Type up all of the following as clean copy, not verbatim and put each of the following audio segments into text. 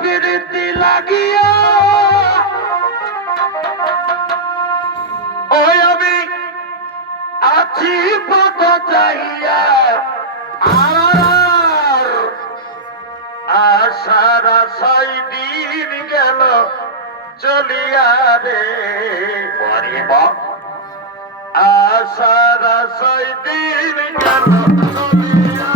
প্রীতি লাগিয়া ওই আমি আছি পথ চাইয়া আর আশার আশায় দিন গেল চলিয়া রে পরিবা আশার আশায় দিন গেল চলিয়া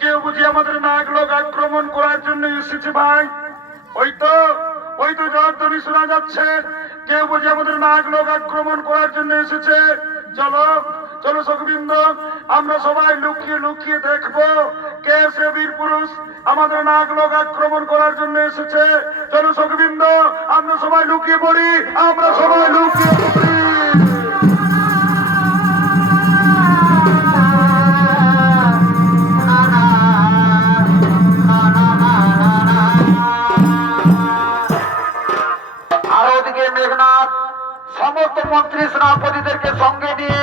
কেউ বুঝি আমাদের নাগলোক আক্রমণ করার জন্য এসেছে ভাই। ওই তো জয়ধ্বনি শোনা যাচ্ছে, কেউ বুঝি আমাদের নাগলোক আক্রমণ করার জন্য এসেছে। চলো চলো সখবৃন্দ, আমরা সবাই লুকিয়ে লুকিয়ে দেখবো কে সে বীর পুরুষ আমাদের নাগলোক আক্রমণ করার জন্য এসেছে। চলো সখবৃন্দ, আমরা সবাই লুকিয়ে পড়ি, আমরা সবাই লুকিয়ে পড়ি। অগ্নি সেনাপতিদেরকে সঙ্গে নিয়ে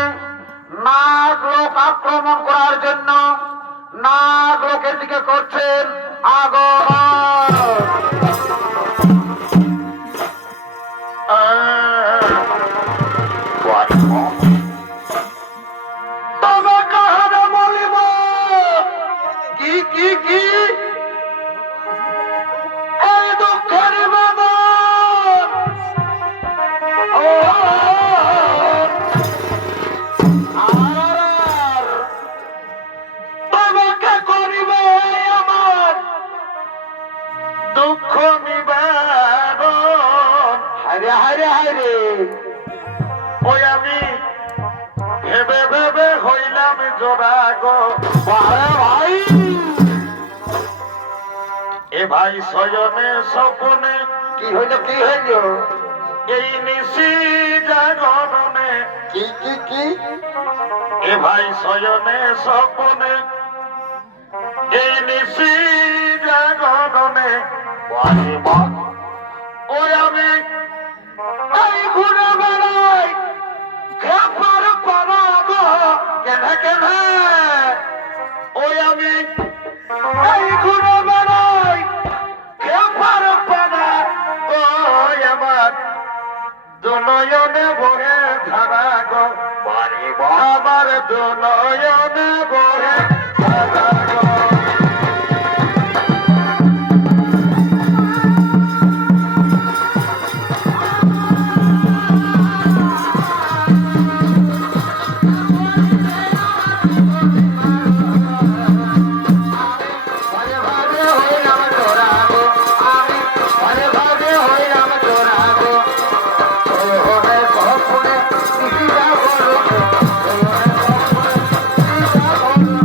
নাগ লোক আক্রমণ করার জন্য নাগ লোকের দিকে করছেন আগমন। তবে কাহারে বলিব কি কি কি এই দুঃখের বেদন ও আর তোমাকে করিবে আমার দুঃখ নিবারণ। হায়রে হায়রে হায়রে ওই আমি ভেবে ভেবে হইলাম জোড়া গো ভাই এ ভাই শয়নে স্বপনে কি হইল কি হইল এই নিশি জাগরণে কি কি কি এ ভাই শয়নে স্বপনে এই নিশি জাগরণে বারে বাপ ওই আমি এই ঘুরে বেড়াই খেপার পারা গো কেনে কেনে ওই আমি এই ঘুরে বেড়াই খেপার পারা ওই আমার দুনয়নে বহে ধারা গো বারে বাপ আমার দুনয়নে বহে ধারা গো ভাগে ভাগে হইলাম তোরা গো আমি ভাগে ভাগে হইলাম তোরা গো ওরে কখনে কিসিরা বলো ওরে কখনে কিসিরা বলো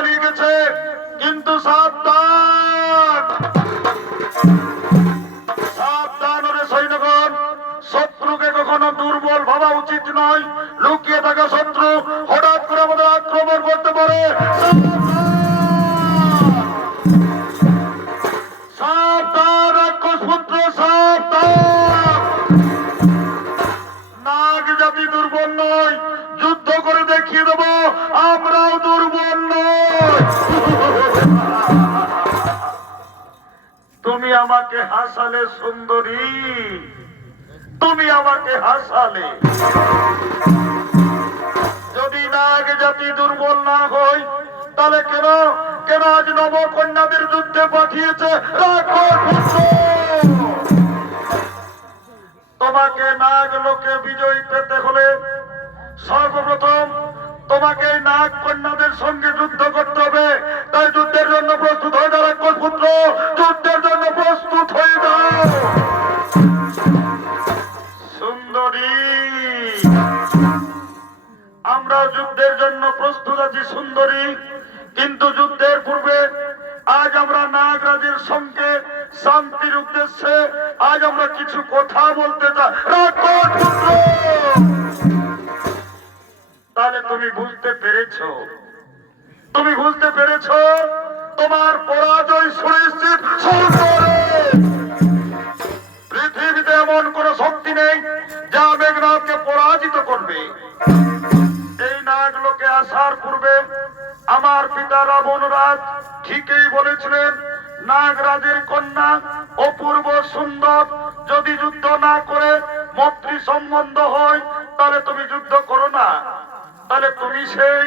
পালিয়ে গেছে, কিন্তু সাবধান সাবধান রে সৈন্যগণ, শত্রুকে কখনো দুর্বল ভাবা উচিত নয়। লুকিয়ে থাকা শত্রু হঠাৎ করে আমাদের আক্রমণ করতে পারে। সাবধান রাক্ষস পুত্র, সাবধান। নাগ জাতি দুর্বল নয়, যুদ্ধ করে দেখিয়ে দেব আমরাও দুর্বল নয়। তুমি আমাকে হাসালে সুন্দরী, তুমি আমাকে হাসালে। যদি নাগ জাতি দুর্বল না হয়, তাহলে কেন কেন আজ নবকন্যাদের যুদ্ধে পাঠিয়েছে রাক্ষস পুত্র? তোমাকে নাগ লোকে বিজয়ী পেতে হলে সর্বপ্রথম তোমাকে এই নাগ কন্যাদের সঙ্গে যুদ্ধ করতে হবে। তাই যুদ্ধের জন্য প্রস্তুত হয়ে যাও রাক্ষস পুত্র, যুদ্ধের জন্য প্রস্তুত হয়ে যাও। সুন্দরী, আমরা যুদ্ধের জন্য প্রস্তুত আছি সুন্দরী, কিন্তু যুদ্ধের পূর্বে আজ আমরা নাগরাজের সঙ্গে শান্তির উদ্দেশ্যে আজ আমরা কিছু কথা বলতে চাই রাক্ষস পুত্র। তাহলে তুমি বুঝতে পেরেছো, তুমি বুঝতে পেরেছো তোমার পরাজয় সুনিশ্চিত। পৃথিবীতে এমন কোন শক্তি নেই যা মেঘনাথকে পরাজিত করবে। এই নাগলোকে আসার পূর্বে আমার পিতা রাবণরাজ ঠিকই বলেছিলেন, নাগরাজের কন্যা অপূর্ব সুন্দর, যদি যুদ্ধ না করে মৈত্রী সম্বন্ধ হয় তাহলে তুমি যুদ্ধ করো না। তাহলে তুমি সেই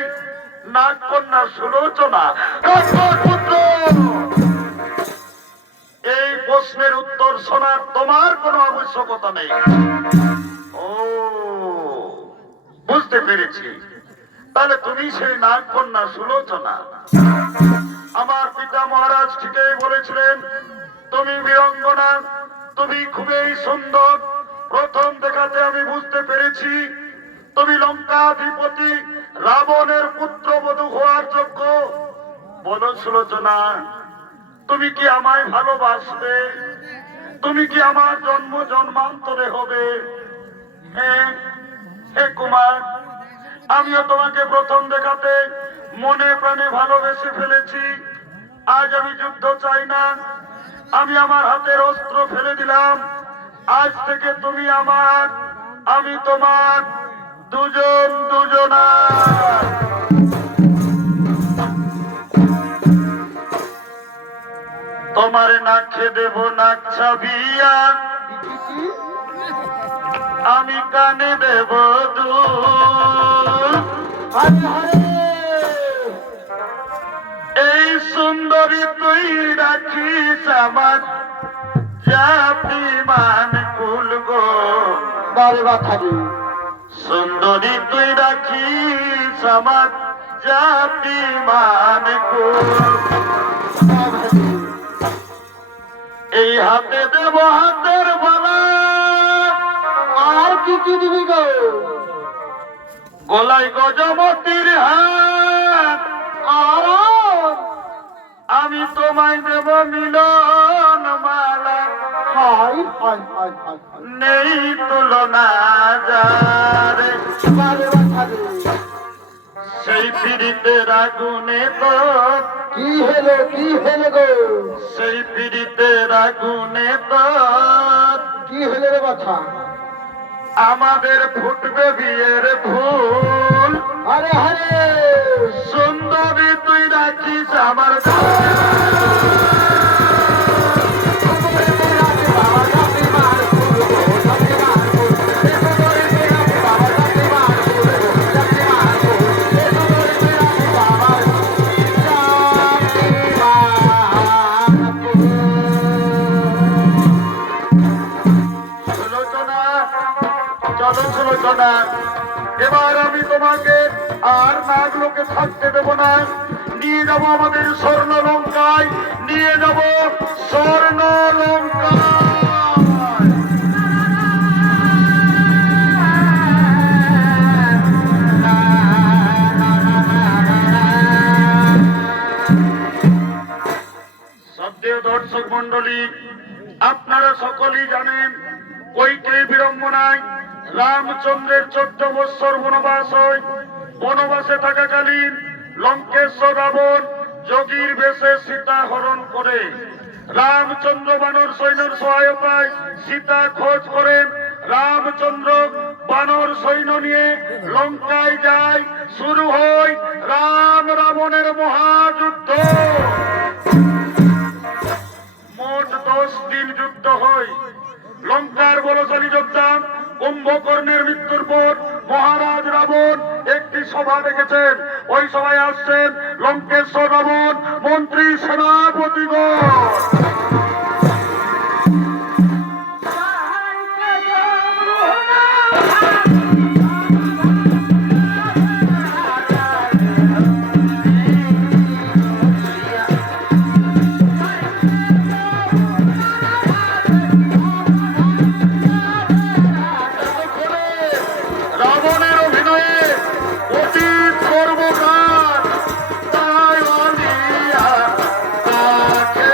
নাগ কন্যা সুলোচনা। পুত্র, এই প্রশ্নের উত্তর শোনার তোমার কোনো আবশ্যকতা নেই। ও, বুঝতে পেরেছি, তাহলে তুমি সেই নাগ কন্যা সুলোচনা। আমার পিতা মহারাজ ঠিকই বলেছিলেন, তুমি বীরাঙ্গনা, তুমি খুবই সুন্দর। প্রথম দেখাতে আমি বুঝতে পেরেছি তুমি লঙ্কাধিপতি রাবণের পুত্রবধূ হওয়ার যোগ্য। বলো সুলোচনা, তুমি কি আমায় ভালোবাসবে? তুমি কি আমার জন্ম জন্মান্তরে হবে? হ্যাঁ হে কুমার, আমিও তোমাকে প্রথম দেখাতে মনে প্রাণে ভালোবেসে ফেলেছি। আজ আমি যুদ্ধ চাই না, আমি আমার হাতের অস্ত্র ফেলে দিলাম। আজ থেকে তুমি আমার, আমি তোমার, দুজন দুজনা। তোমার নাকে দেব নাক ছাবিয়া, আমি কানে দেব দুল। এই সুন্দরী তুই রাখিস আমার জাতি মান কুল গো। সুন্দরী তুই রাখিস আমার জাতি মান কুল। এই হাতে দেব হাতের বালা, আর কি কি দিবি গো? গলায় গজমতির হাত, আর আমি তোমায় দেব মিলন মালা। নেই তুলনা যারে, সেই পীড়িতের আগুনে তো কি হলো কি হলো গো? সেই পীড়িতের আগুনে তো কি হলো রে কথা? আমাদের ফুটবে বিয়ের ফুল। আরে আরে সুন্দরী তুই রাখিস আমার সুলোচনা। এবার আমি তোমাকে আর নাগলোকে থাকতে দেব না, নিয়ে যাবো আমাদের স্বর্ণ লঙ্কায়, নিয়ে যাব স্বর্ণ লঙ্কায়। দর্শক মন্ডলী, আপনারা সকলেই জানেন কৈকেয়ী বিড়ম্বনায় রামচন্দ্রের 14 বৎসর বনবাস হয়। বনবাসে থাকাকালীন লঙ্কেশ্বর রাবণ যোগীর বেশে সীতা হরণ করে। রামচন্দ্র বানর সৈন্যের সহায়তায় সীতা খোঁজ করেন। রামচন্দ্র বানর সৈন্য নিয়ে লঙ্কায় যায়। শুরু হয় রাম রাবণের মহাযুদ্ধ। মোট 10 দিন যুদ্ধ হয়। লঙ্কার বলশালী যোদ্ধা কুম্ভকর্ণের মৃত্যুর পর মহারাজ রাবণ একটি সভা ডেকেছেন। ওই সভায় আসছেন লঙ্কেশ্বর রাবণ, মন্ত্রী, সেনাপতিগণ। রাবণের অভিনয়ে অতীত কর্মকার তাই অনিয়া তাকে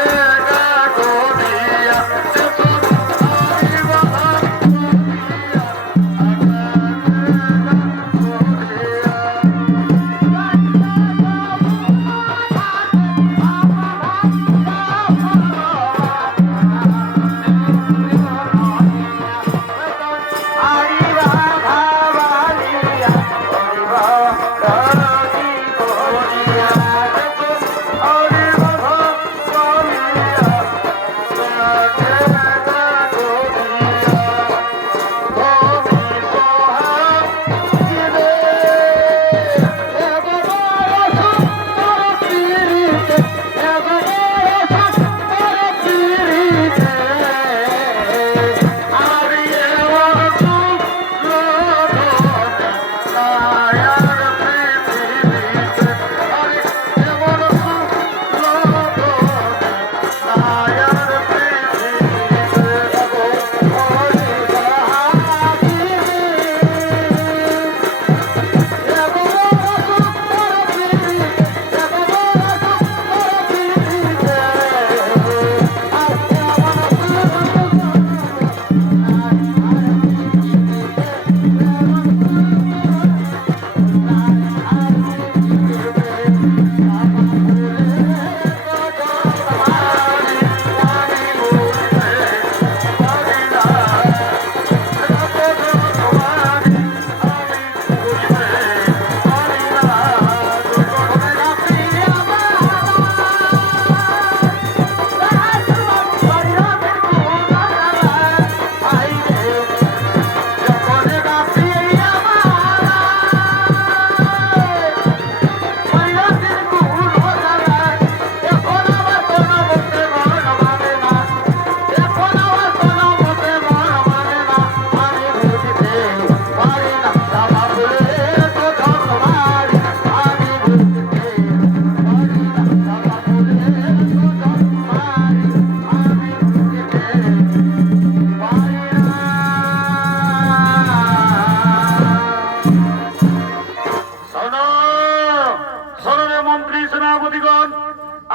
গড়িয়া যেসব আইবা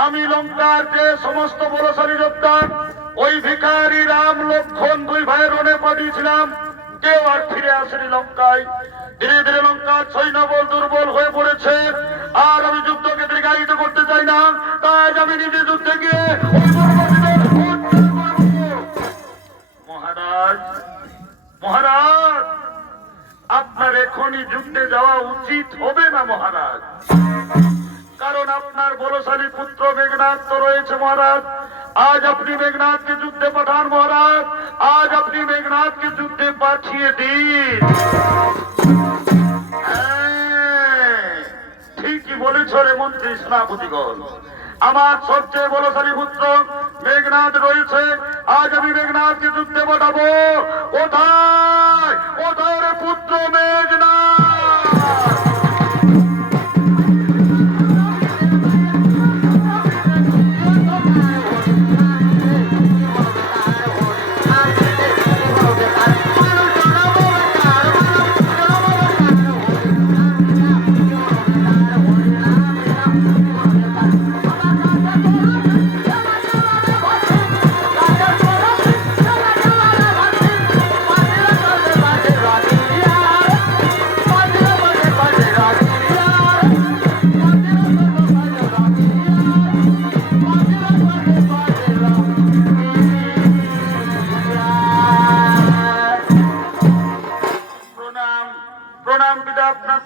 আমি লঙ্কার যে সমস্ত বলশালী যোদ্ধা ওই ভিখারি রাম লক্ষণ 2 ভাইয়ের রণে পাঠিয়েছিলাম, কেউ আর ফিরে আসেনি লঙ্কায়। ধীরে ধীরে লঙ্কার সৈন্যবল দুর্বল হয়ে পড়েছে। আর আমি যুদ্ধকে দীর্ঘায়িত করতে চাই না, তাই আমি নিজে যুদ্ধে গিয়ে ওই বনবাসীদের হত্যা করব। মহারাজ, মহারাজ, আপনার এখনই যুদ্ধে যাওয়া উচিত হবে না মহারাজ। কারণ আপনার বলশালী পুত্র মেঘনাদ তো রয়েছে মহারাজ। আজ আপনি মেঘনাদকে যুদ্ধে পাঠান মহারাজ। আজ আপনি মেঘনাদকে যুদ্ধে পাঠিয়ে দিন। ঠিকই বলেছ রে মন্ত্রী, সেনাপতিগণ। আমার সবচেয়ে বলশালী পুত্র মেঘনাদ রয়েছে। আজ আমি মেঘনাদকে যুদ্ধে পাঠাবো। কোথায় কোথায় রে পুত্র মেঘনাদ?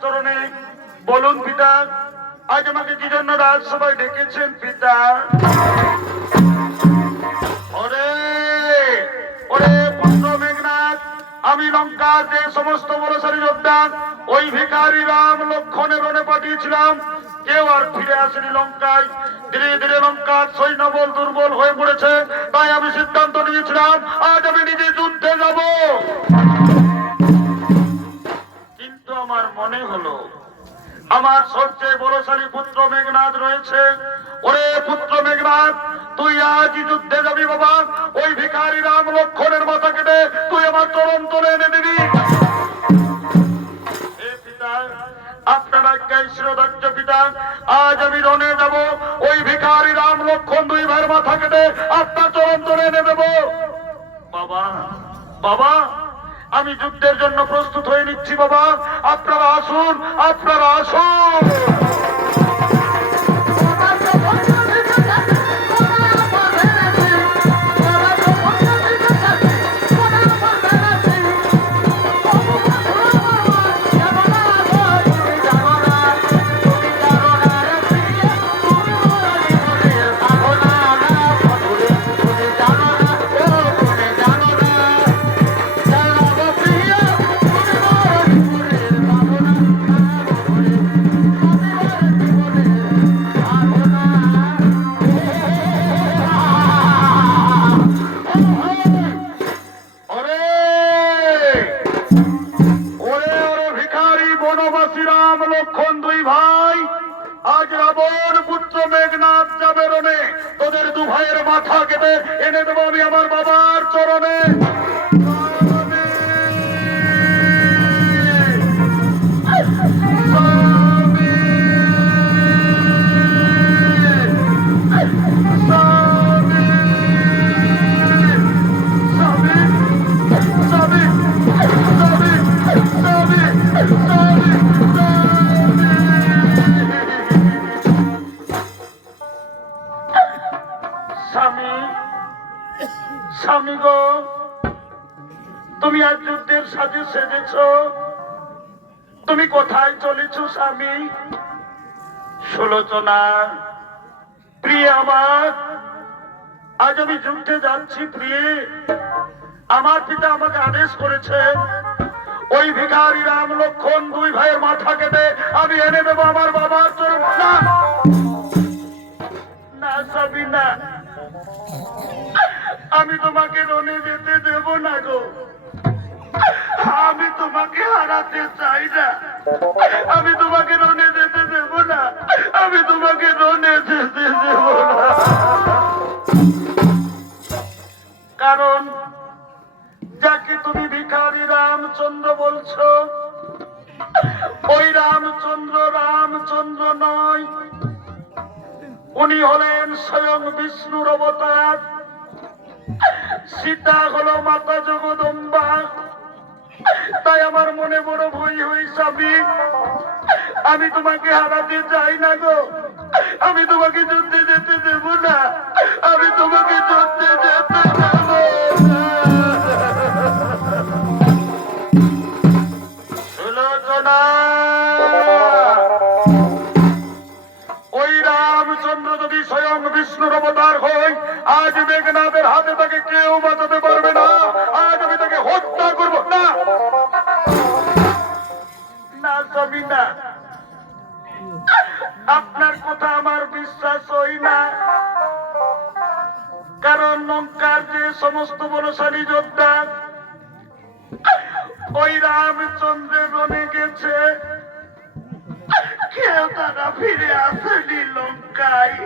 চরণে। বলুন পিতা, আজ আমাকে কি জন্য রাজসভায় ডেকেছেন পিতা? ওরে ওরে পুত্র মেঘনাথ, আমি লঙ্কার যে সমস্ত বলশালী যোদ্ধা ওই ভিখারি রাম লক্ষণের রণে পাঠিয়েছিলাম, কেউ আর ফিরে আসেনি লঙ্কায়। ধীরে ধীরে লঙ্কার সৈন্যবল দুর্বল হয়ে পড়েছে। তাই আমি সিদ্ধান্ত নিয়েছিলাম আজ আমি নিজে যুদ্ধে যাব। কিন্তু আমার মনে হলো আমার সবচেয়ে বলশালী পুত্র মেঘনাথ রয়েছে। ওরে পুত্র মেঘনাথ, তুই আজ যুদ্ধে যাবি বাবা। ওই ভিখারি রাম লক্ষণের মাথা কেটে তুই আমার চরণ তলে এনে দিবি। হে পিতা, আপনার আজ্ঞায় শিরোধার্য পিতা, আজ আমি রণে যাব। ওই ভিখারি রাম লক্ষণ দুই ভাইয়ের মাথা কেটে আপনার চরণ তলে এনে দেব। বাবা বাবা, আমি যুদ্ধের জন্য প্রস্তুত হয়ে নিচ্ছি বাবা। আপনারা আসুন, আপনারা আসুন। লক্ষণ দুই ভাই, আজ রাবণ পুত্র মেঘনাথ যাবে রণে। তোদের দু ভাইয়ের মাথা কেটে এনে দেবো আমি আমার বাবার চরণে। স্বামী, স্বামী গো, তুমি আজ যুদ্ধের সাজে সেজেছ, তুমি কোথায় চলেছ স্বামী? সুলোচনা প্রিয় আমার, আজ আমি যুদ্ধে যাচ্ছি প্রিয়ে। আমার পিতা আমাকে আদেশ করেছে ওই ভিখারি রাম লক্ষণ দুই ভাইয়ের মাথা কেটে আমি এনে দেবো আমার বাবার চরণ। না না স্বামী, না, আমি তোমাকে রণে যেতে দেব না গো। আমি তোমাকে হারাতে চাই না। আমি তোমাকে রণে যেতে দেব না। আমি তোমাকে রণে যেতে দেব না। কারণ যাকে তুমি ভিখারি রামচন্দ্র বলছো, ওই রামচন্দ্র নয়, উনি হলেন স্বয়ং বিষ্ণুর অবতার। সীতা হলো মাতা জগদম্বা। তাই আমার মনে বড় ভয় হই স্বামী, আমি তোমাকে হারাতে চাই না গো। আমি তোমাকে যুদ্ধে যেতে দেব না। আমি তোমাকে যুদ্ধে যেতে দেব না। সুলোচনা, ওই রামচন্দ্র যদি স্বয়ং বিষ্ণুর অবতার হয়, আজ মেঘনাথের হাতে তাকে কেউ বাঁচাতে পারবে না। আজ আমি তাকে হত্যা করব। না না স্বামী, না, আপনার কথা আমার বিশ্বাস হই না। কারণ লঙ্কার যে সমস্ত বলশালী যোদ্ধা ওই রামচন্দ্রের রণে গেছে, কেউ তারা ফিরে আসেনি লঙ্কায়।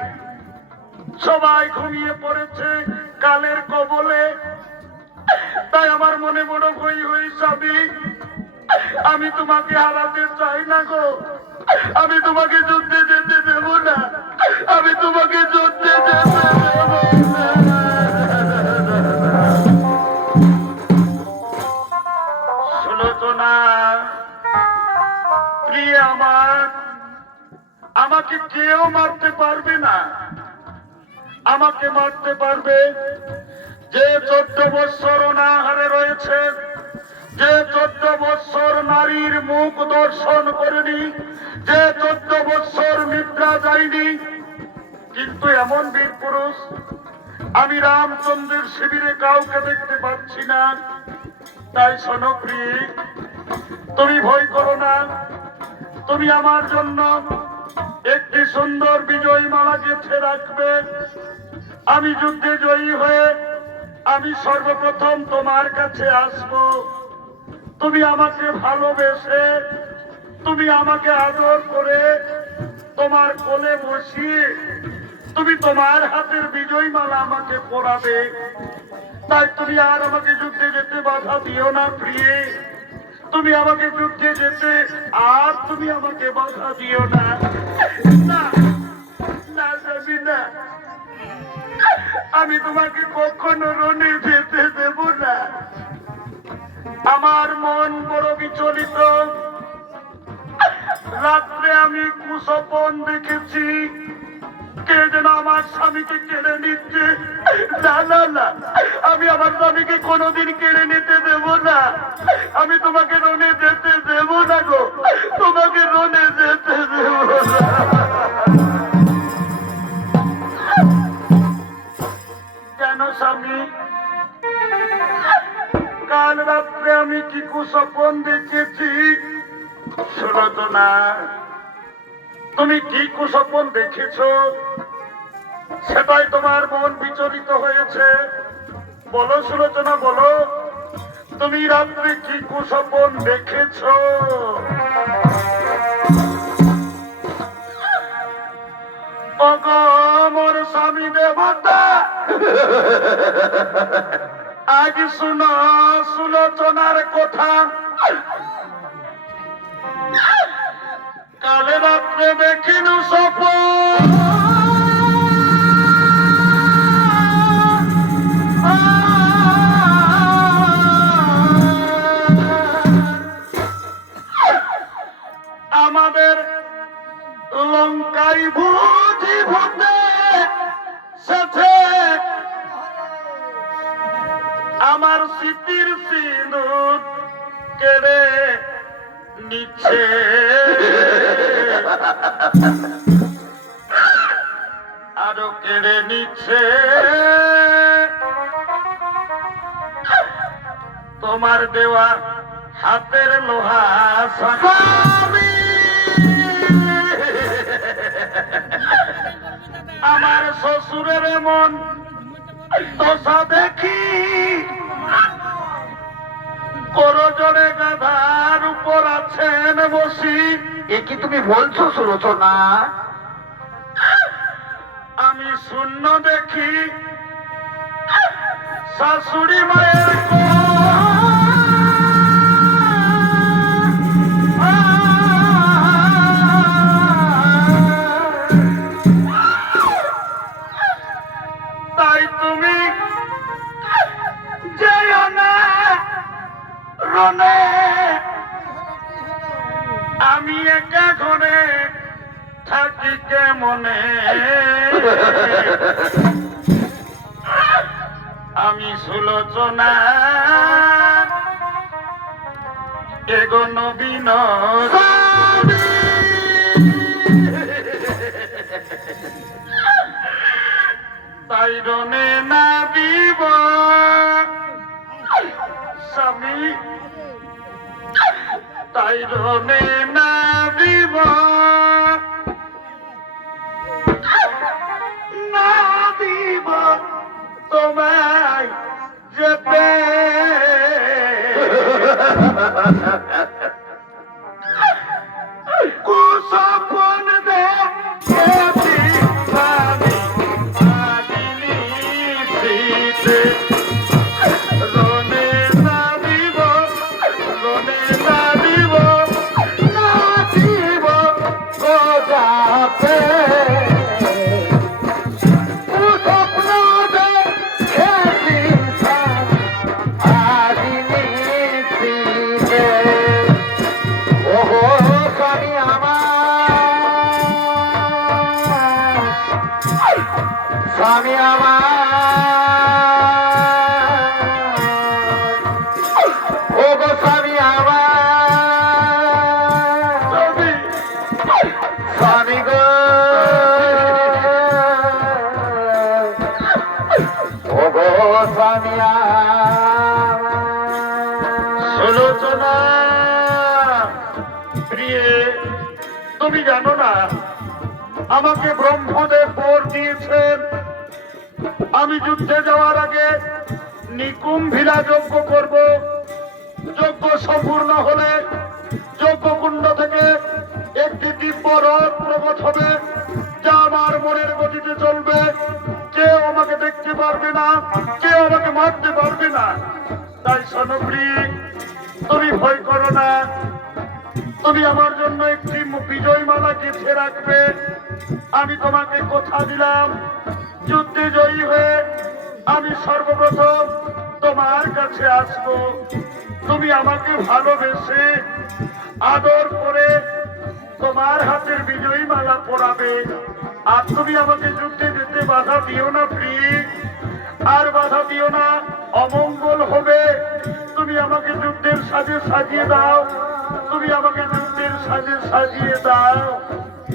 সবাই ঘুমিয়ে পড়েছে কালের কবলে। তাই আমার মনে বড় ভয় হই স্বামী, আমি তোমাকে হারাতে চাই না গো। আমি তোমাকে যুদ্ধে যেতে দেব না। আমি তোমাকে যুদ্ধে যেতে দেব না। সুলোচনা প্রিয় আমার, আমাকে কেউ মারতে পারবে না। আমাকে মারতে পারবে যে 14 বৎসর অনাহারে রয়েছে, যে 14 বৎসর নারীর মুখ দর্শন করেনি, যে 14 বৎসর নিদ্রা যায়নি, কিন্তু এমন বীর পুরুষ আমি রামচন্দ্রের শিবিরে কাউকে দেখতে পাচ্ছি না। তাই শোনো প্রিয়, তুমি ভয় করো না, তুমি আমার জন্য একটি সুন্দর বিজয় মালা গেঁথে রাখবে। আমি যুদ্ধে জয়ী হয়ে আমি সর্বপ্রথম তোমার কাছে আসব। তুমি আমাকে ভালোবেসে, তুমি আমাকে আদর করে তোমার কোলে বসিয়ে তুমি তোমার হাতের বিজয় মালা আমাকে পরাবে। তাই তুমি আর আমাকে যুদ্ধে যেতে বাধা দিও না প্রিয়ে, তুমি আমাকে যুদ্ধে যেতে আর তুমি আমাকে বাধা দিও না। না না যাবি না, আমি তোমাকে কখনো রণে যেতে দেব না। আমার মন বড় বিচলিত। রাত্রে আমি কুস্বপন দেখেছি, কে যেন আমার স্বামীকে কেড়ে নিচ্ছে। না না না, আমি আমার স্বামীকে কোনোদিন কেড়ে নিতে দেব না। আমি তোমাকে রণে যেতে দেব না গো, তোমাকে রণে যেতে দেব না। জানো স্বামী, কাল রাত্রে আমি কি কুস্বপন দেখেছি? সুলোচনা, তুমি কি কুস্বপন দেখেছো? সেটাই তোমার মন বিচলিত হয়েছে। বলো সুলোচনা, বলো, তুমি রাত্রে কি কুস্বপন দেখেছো? ওগো মোর স্বামী দেবতা, আজ শুনো সুলোচনার কথা। কালে রাত্রে দেখিনু স্বপন, আমাদের লঙ্কায় বুঝি ভূতে সেছে আমার স্মৃতির সিঁদুর কেড়ে নিচ্ছে। আরো কেড়ে নিচ্ছে তোমার দেওয়া হাতের লোহা স্বামী। আমার শ্বশুরের মন দশা দেখি করজনে গাধার উপর আছেন বসি। এ কি তুমি বলছো সুলোচনা? আমি শূন্য দেখি শাশুড়ি মায়ের তাই তুমি যেও না রণে, আমি একা ঘরে থাকি কেমনে। আমি সুলোচনা এগো নবীন তাই রণে না দিব স্বামী, তাই রণে না দিব, না দিব তোমায় যেতে। কুস্বপন দেখেছি আমি আদিনি শীতে, রণে না দিব, রণে না দিব, না দিব গো যাতে। কুস্বপ্ন দেখেছি আদিনি শীতে। ওহো স্বামী আমার, স্বামী আমার, ওগো তুমি জানো না আমাকে ব্রহ্মদেব বর দিয়েছেন আমি যুদ্ধে যাওয়ার আগে নিকুম্ভিলা যজ্ঞ করব। যজ্ঞ সম্পূর্ণ হলে যজ্ঞকুণ্ড থেকে একটি দিব্য রথ প্রকট হবে যা আমার মনের গতিতে চলবে। কেউ আমাকে দেখতে পারবে না, কেউ আমাকে মারতে পারবে না। তাই সনপ্রী তুমি ভয় করো না, তুমি আমার জন্য একটি বিজয় মালা গেঁথে রাখবে। আমি তোমাকে কথা দিলাম যুদ্ধে জয়ী হয়ে আমি সর্বপ্রথম তোমার কাছে আসবো। তুমি আমাকে ভালোবেসে আদর করে তোমার হাতের বিজয়ী মালা পরাবে। আর তুমি আমাকে যুদ্ধে যেতে বাধা দিও না প্রিয়, আর বাধা দিও না, অমঙ্গল হবে। তুমি আমাকে যুদ্ধের সাজে সাজিয়ে দাও, তুমি আমাকে যুদ্ধের সাজে সাজিয়ে দাও।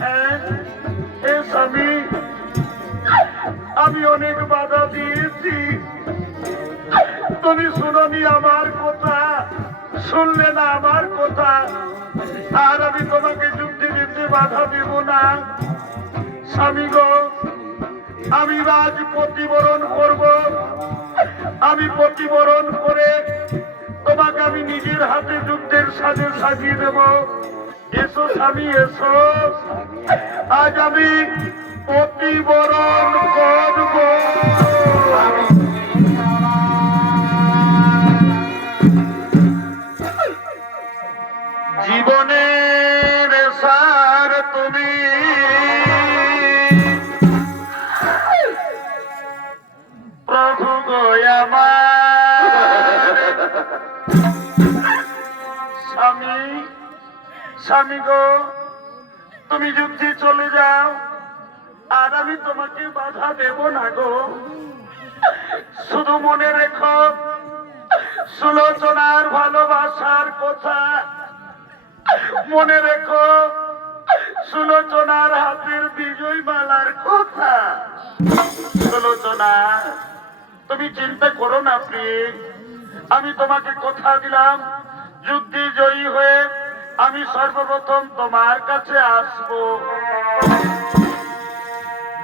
হ্যাঁ হে স্বামী, আমি অনেক বাধা দিয়েছি, তুমি শুনোনি আমার কথা, শুনলে না আমার কথা। আর আমি তোমাকে যুদ্ধে যেতে বাধা দেব না। স্বামী গো, আমি রাজ প্রতিবরণ করব। আমি প্রতিবরণ করে তোমাকে আমি নিজের হাতে যুদ্ধের সাজে সাজিয়ে দেব। এসো স্বামী এসো, আজ আমি প্রতিবরণ করব। জীবনের সার তুমি, প্রভু গো আমার। স্বামী স্বামী গো, তুমি যুদ্ধে চলে যাও, আর আমি তোমাকে বাধা দেব না গো। শুধু মনে রেখো সুলোচনার ভালোবাসার কথা, মনে রেখো সুলোচনার হাতের বিজয় মালার কথা। সুলোচনা তুমি চিন্তা করো না প্রিয়, আমি তোমাকে কথা দিলাম যুদ্ধে জয়ী হয়ে আমি সর্বপ্রথম তোমার কাছে আসব।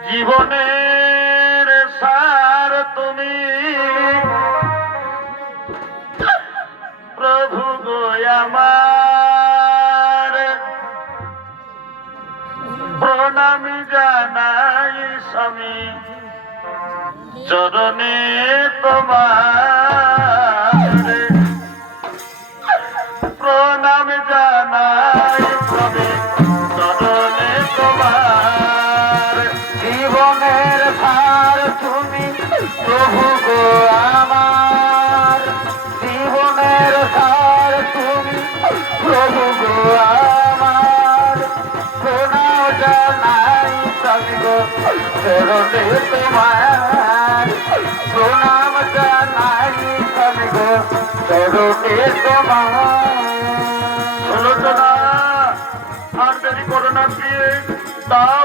জীবনের সার তুমি, প্রভু গো আমার। প্রণামী জানাই স্বামী চরণে তোমার। প্রণাম জানাই স্বামী চরণে তোমার। জীবনের ভার তুমি প্রভু গো আমার। জীবনের ভার তুমি প্রভু গো আমার। প্রণাম জানাই স্বামী গো চরণে তোমার। প্রণাম জানাই স্বামী গো চরণে তোমার। সুলোচনা আর দেরি করো না প্রিয়ে, দাও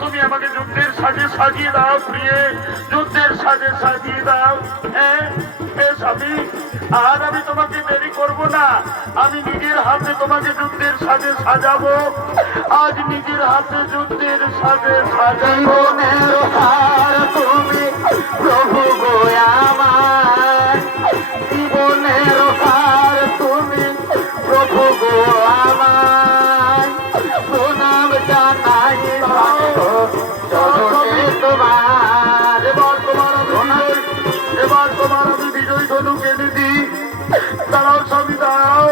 তুমি আমাকে যুদ্ধের সাজে সাজিয়ে দাও প্রিয়ে, যুদ্ধের সাজে সাজিয়ে দাও। হ্যাঁ হে স্বামী, আর আমি তোমাকে দেরি করব না, আমি নিজের হাতে তোমাকে যুদ্ধের সাজে সাজাবো। আজ নিজের হাতে যুদ্ধের সাজে সাজাবো। জীবনের হার তুমি প্রভু গো আমার। জীবনের হার তুমি প্রভু গো আমার। প্রণাম জানাই চরণে তোমার। এবার তোমার আমি বিজয় ধনুক এনে দিই। দাঁড়াও স্বামী দাঁড়াও,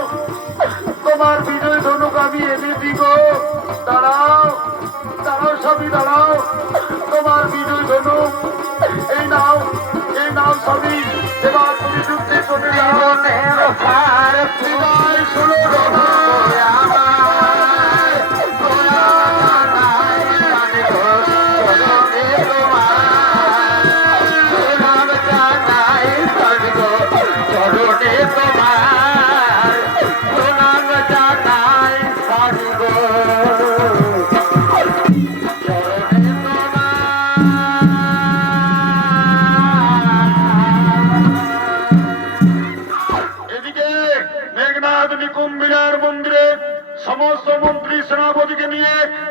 তোমার বিজয় ধনুক আমি এনে দিব। দাঁড়াও দাঁড়াও স্বামী দাঁড়াও, তোমার বিজয় ধনুক এই নাও, এই নাও স্বামী।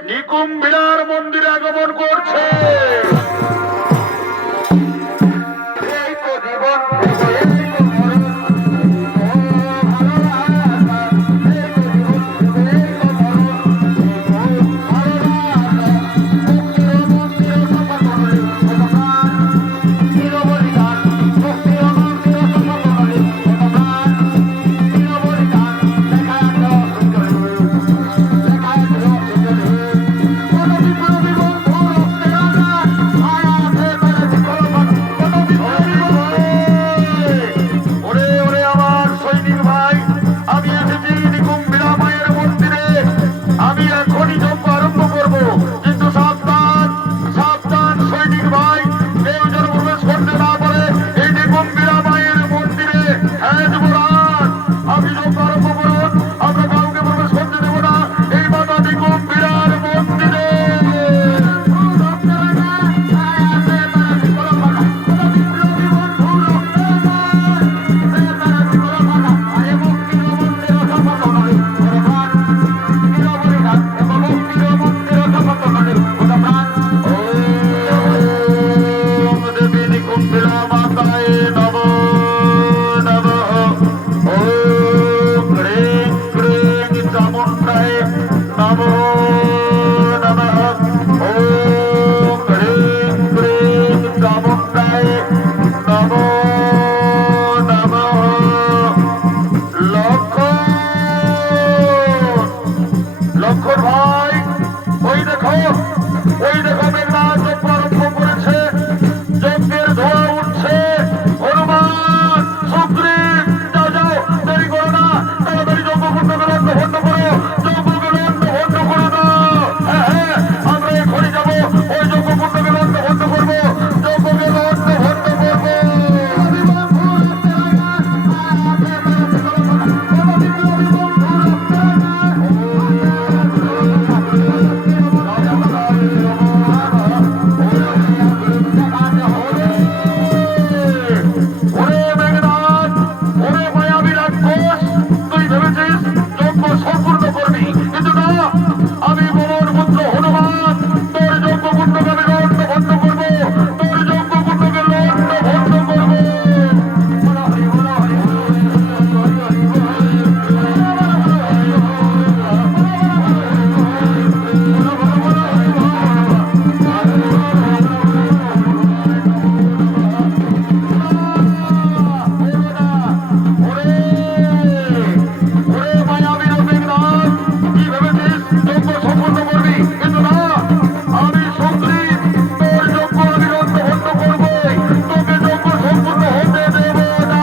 নিকুম্বিলার মন্দিরে আগমন করছে। এই তো জীবন, এই তো মরণ, ওরে ওরে আমার সৈনিক ভাই, আমি এসেছি নিকুম্বিলা মায়ের মন্দিরে। আমি এখনই যজ্ঞ আরম্ভ করব, কিন্তু সাবধান সাবধান সৈনিক ভাই, কেউ যেন প্রবেশ করতে না পারে এই নিকুম্বিলা মায়ের মন্দিরে। হ্যাঁ যুবরাজ, আমি যজ্ঞ আরম্ভ করুন, আমরা কাউকে প্রবেশ করতে দেব না এই মাতা নিকুম্বিলার মন্দিরে। ওম দেবী নিকুম্বিলা মাতায়ে নমো নমঃ। ওম হ্রিং ক্রিং চামুণ্ডায়ে নমো নমঃ। ওম হ্রিং ক্রিং চামুণ্ডায়ে নমো নমঃ। লক্ষণ লক্ষণ ভাই, ওই দেখো মেঘনাথ যজ্ঞ আরম্ভ করেছে, যজ্ঞের ধোঁয়া উঠছে। হনুমান, সুগ্রীব, যাও যাও, দেরি করো না, তাড়াতাড়ি যজ্ঞকুণ্ডকে লন্ড ভন্ড করো, যজ্ঞকে লন্ড ভন্ড করে দাও। হ্যাঁ হ্যাঁ, আমরা এখনই যাবো, ওই যজ্ঞকুণ্ডকে লন্ড ভন্ড করবো, যজ্ঞকে লন্ড ভন্ড করবো। ওরে মেঘনাথ, ওরে মায়াবী রাক্ষস, তুই ভেবেছিস যজ্ঞ সম্পূর্ণ করবি, কিন্তু না, আমি পবন পুত্র হনুমান তোর যজ্ঞকুণ্ডকে আমি লন্ড ভন্ড করবো, তোর যজ্ঞকুণ্ডকে লন্ড ভন্ড করবো। ওরে ওরে মায়াবী মেঘনাথ, কি ভেবেছিস যজ্ঞ সম্পূর্ণ করবি, কিন্তু না, আমি সুগ্রীব তোর যজ্ঞ আমি লন্ড ভন্ড করবই, তোকে যজ্ঞ সম্পূর্ণ হতে দেব না।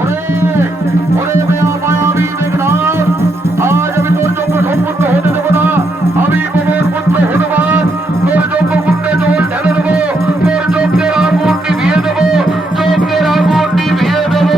ওরে ওরে মায়াবী মেঘনাথ, আজ আমি তোর যজ্ঞ সম্পূর্ণ হতে দেব না। আমি পবন পুত্র হনুমান তোর যজ্ঞকুণ্ডে জল ঢেলে দেবো, তোর যজ্ঞের আগুন নিভিয়ে দেবো, যজ্ঞের আগুন নিভিয়ে দেবো।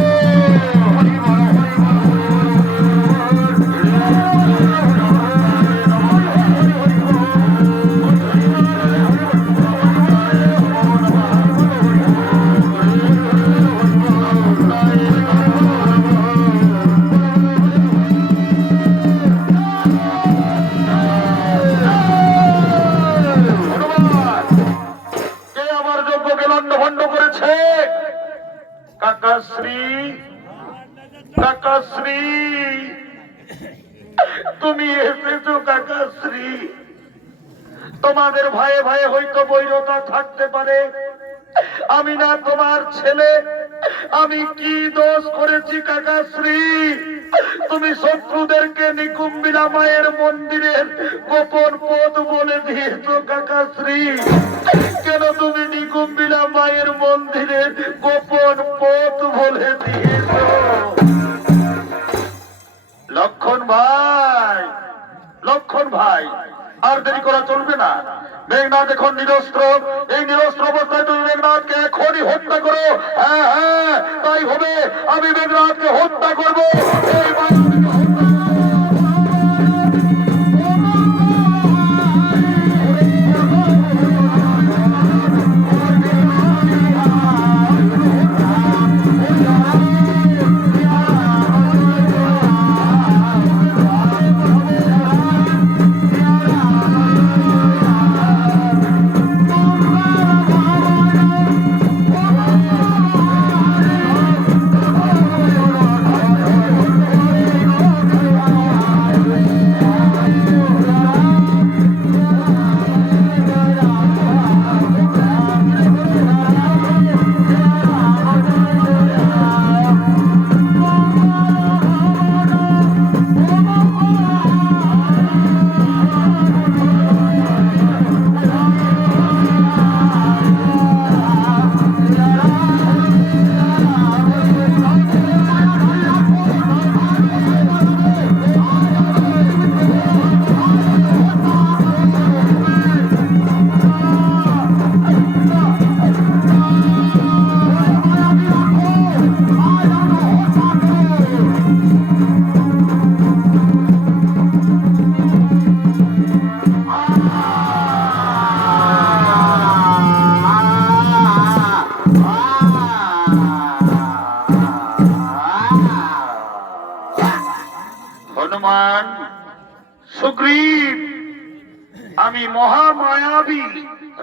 হনুমান, কে আমার যজ্ঞকে লন্ড ভন্ড করেছে? কাকাশ্রী, কাকাশ্রী, তুমি এসেছো কাকাশ্রী। তোমাদের ভয়ে ভয়ে হয়তো বৈরতা থাকতে পারে, আমি না তোমার ছেলে, আমি কি দোষ করেছি কাকাশ্রী? তুমি শত্রুদেরকে নিকুম্বিলা মায়ের মন্দিরের গোপন পথ বলে দিয়েছো কাকাশ্রী। কেন তুমি নিকুম্বিলা মায়ের মন্দিরের গোপন পথ বলে দিয়েছো? লক্ষণ ভাই, লক্ষণ ভাই, আর দেরি করা চলবে না। মেঘনাথ এখন নিরস্ত্র, এই নিরস্ত্র অবস্থায় তুমি মেঘনাথকে এখনই হত্যা করো। হ্যাঁ হ্যাঁ, তাই হবে, আমি মেঘনাথকে হত্যা করবো। এই মায়াবীকে হত্যা করবো।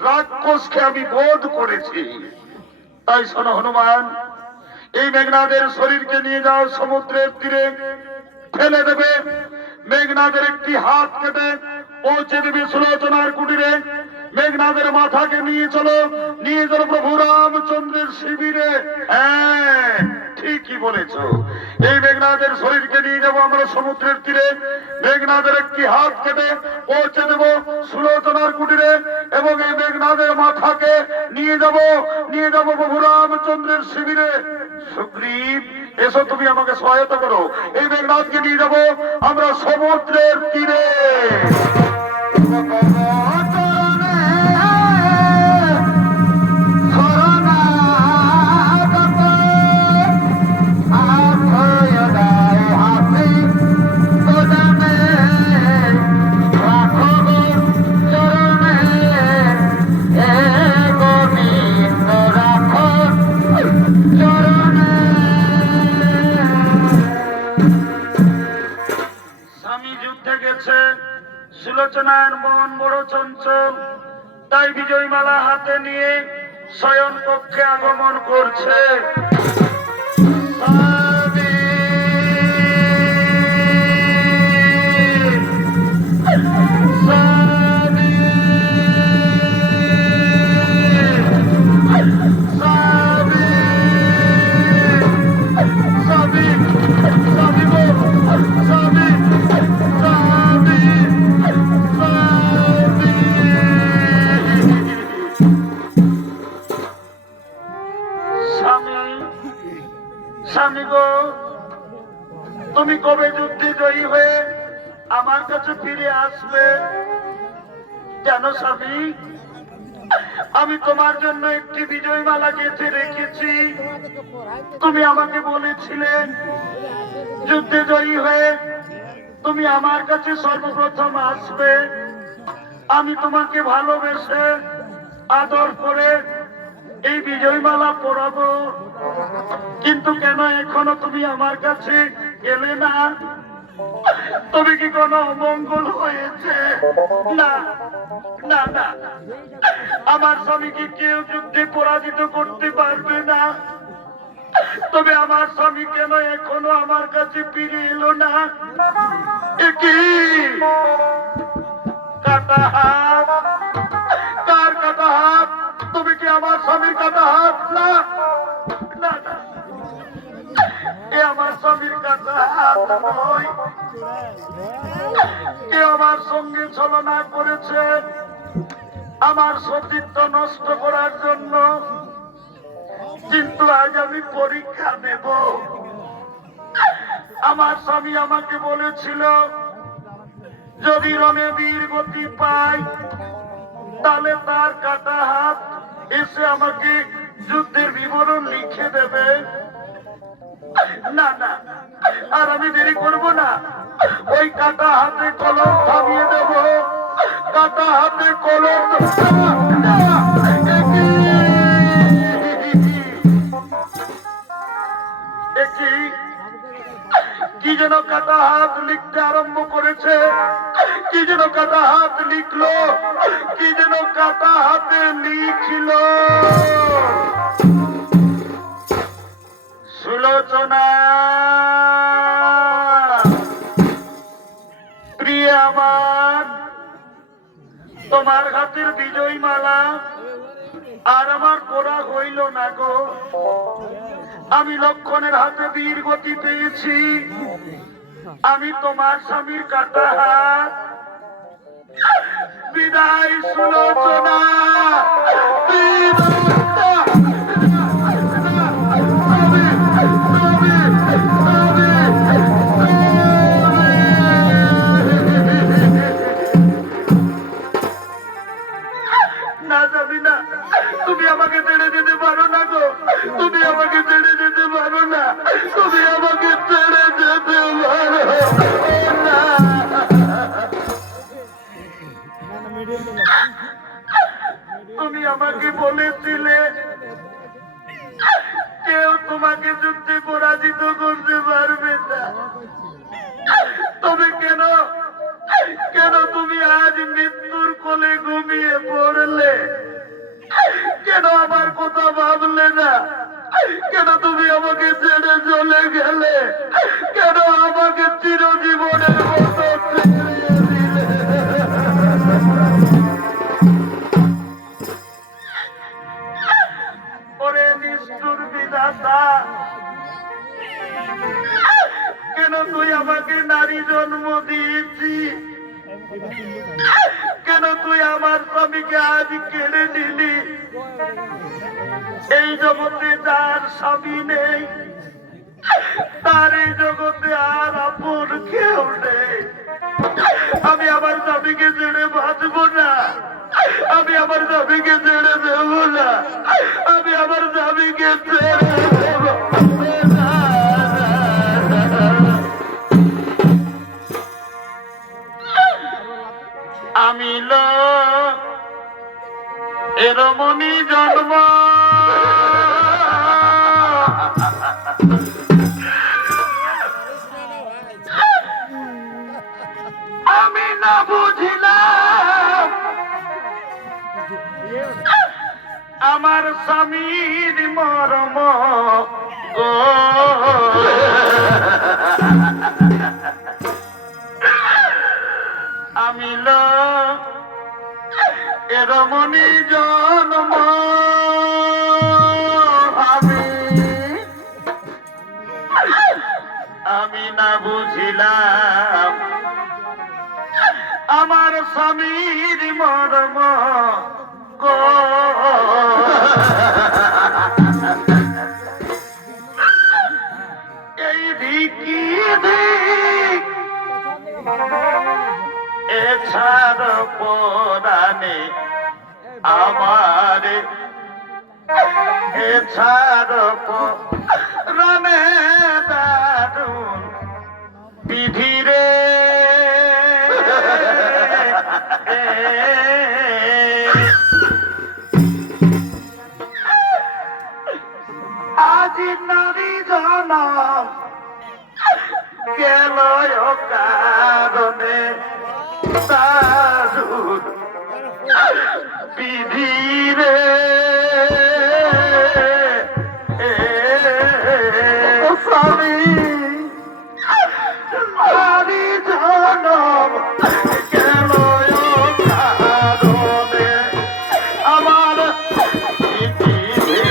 রাক্ষসকে আমি বোধ করেছি। তাই শোনো হনুমান, এই মেঘনাদের শরীরকে নিয়ে যাও সমুদ্রের তীরে ফেলে দেবে। মেঘনাদের একটি হাত কেটে পৌঁছে দেবে সুলোচনার কুটিরে। মেঘনাদের মাথাকে নিয়ে চলো প্রভু রামচন্দ্রের শিবিরে। হ্যাঁ, ঠিকই বলেছো। এই মেঘনাদের শরীরকে নিয়ে যাবো আমরা সমুদ্রের তীরে। মেঘনাদের একটি হাত কেটে পৌঁছে দেব সুলোচনার কুটিরে, এবং এই মেঘনাদের মাথাকে নিয়ে যাব প্রভু রামচন্দ্রের শিবিরে। সুগ্রীব, এসো তুমি আমাকে সহায়তা করো। এই মেঘনাথকে নিয়ে যাব আমরা সমুদ্রের তীরে। স্বামী যুদ্ধে গেছে, সুলোচনার মন বড় চঞ্চল, তাই বিজয়মালা হাতে নিয়ে শয়ন কক্ষে আগমন করছে। স্বামী, স্বামী, স্বামী, স্বামী, স্বামী গো, স্বামী, স্বামী, স্বামী। স্বামী, স্বামী গো, তুমি কবে যুদ্ধে জয়ী হয়ে আমার কাছে ফিরে আসবে? জানো স্বামী, আমি তোমার জন্য একটি বিজয়মালা গেঁথে রেখেছি। তুমি আমাকে বলেছিলে যুদ্ধে জয়ী হয়ে তুমি আমার কাছে সর্বপ্রথম আসবে। আমি তোমাকে ভালোবেসে আদর করে এই বিজয়মালা পরাবো, কিন্তু কেন এখনো তুমি আমার কাছে এলে না? তবে কি কোনো অমঙ্গল হয়েছে? না, না, না, আমার স্বামীকে কেউ যুদ্ধে পরাজিত করতে পারবে না। তবে আমার স্বামী কেন এখনো আমার কাছে ফিরে এলো না? কি কাটা হাত? কার কাটা হাত? তুমি কি আমার স্বামীর কাটা হাত? না, না, না, এ আমার স্বামীর কাটা হাত নয়। কে আমার সঙ্গে ছলনা করেছে আমার সতীত্ব নষ্ট করার জন্য। কিন্তু আজ আমি পরীক্ষা নেব। আমার স্বামী আমাকে বলেছিল যদি রণে বীর গতি পাই তাহলে তার কাটা হাত এসে আমাকে যুদ্ধের বিবরণ লিখে দেবে। না, না, আর আমি দেরি করব না। ওই কাটা হাতে কলম থামিয়ে দেব। কাটা হাতে কলম। কি যেন কাটা হাত লিখতে আরম্ভ করেছে, কি যেন কাটা হাত লিখলো, কি যেন কাটা হাতে লিখল। সুলোচনা, প্রিয় আমার, তোমার হাতের বিজয় মালা আর আমার পড়া হইল না গো। আমি লক্ষণের হাতে বীর গতি পেয়েছি, আমি তোমার স্বামীর কাটা হাত। বিদায় সুলোচনা, না যাবি না, তুমি আমাকে ছেড়ে যেতে পারো না গো। তুমি আমাকে ছেড়ে যেতে পারো না, তুমি আমাকে ছেড়ে যেতে পারো না। তুমি আমাকে বলেছিলে কেউ তোমাকে যুদ্ধে পরাজিত করতে পারবে না। তবে কেন কেন তুমি আজ মৃত্যুর কোলে ঘুমিয়ে পড়লে? কেন আমার কথা ভাবলে না? কেন তুমি আমাকে ছেড়ে চলে গেলে? কেন আমাকে চিরজীবনের মতো ছেড়ে দিলে? ওরে নিষ্ঠুর বিধাতা, কেন তুই আমাকে নারী জন্ম দিয়েছি? কেন তুই আমার স্বামীকে আজ কেড়ে নিলি? এই জগতে যার স্বামী নেই, তার এই জগতে আর আপন কেউ নেই। আমি আমার স্বামীকে ছেড়ে বাঁচবো না, আমি আমার স্বামীকে ছেড়ে দেব না, আমি আমার স্বামীকে ছেড়ে দেব না। আমি এরমনি জন্ম, আমি না বুঝিলাম আমার স্বামীর মরম গো। আমি এরমনি জন্ম, আমি না বুঝিলাম আমার স্বামীর মরম গো। এই দিকি দিক এছাড় পরাণে আমার, এছাড় পরাণে দারুণ বিধিরে। আজি নারী জনম গেল কারণে দারুণ বিধিরে। স্বামী নারী জনম গেল কারণে আমার পৃথিবী।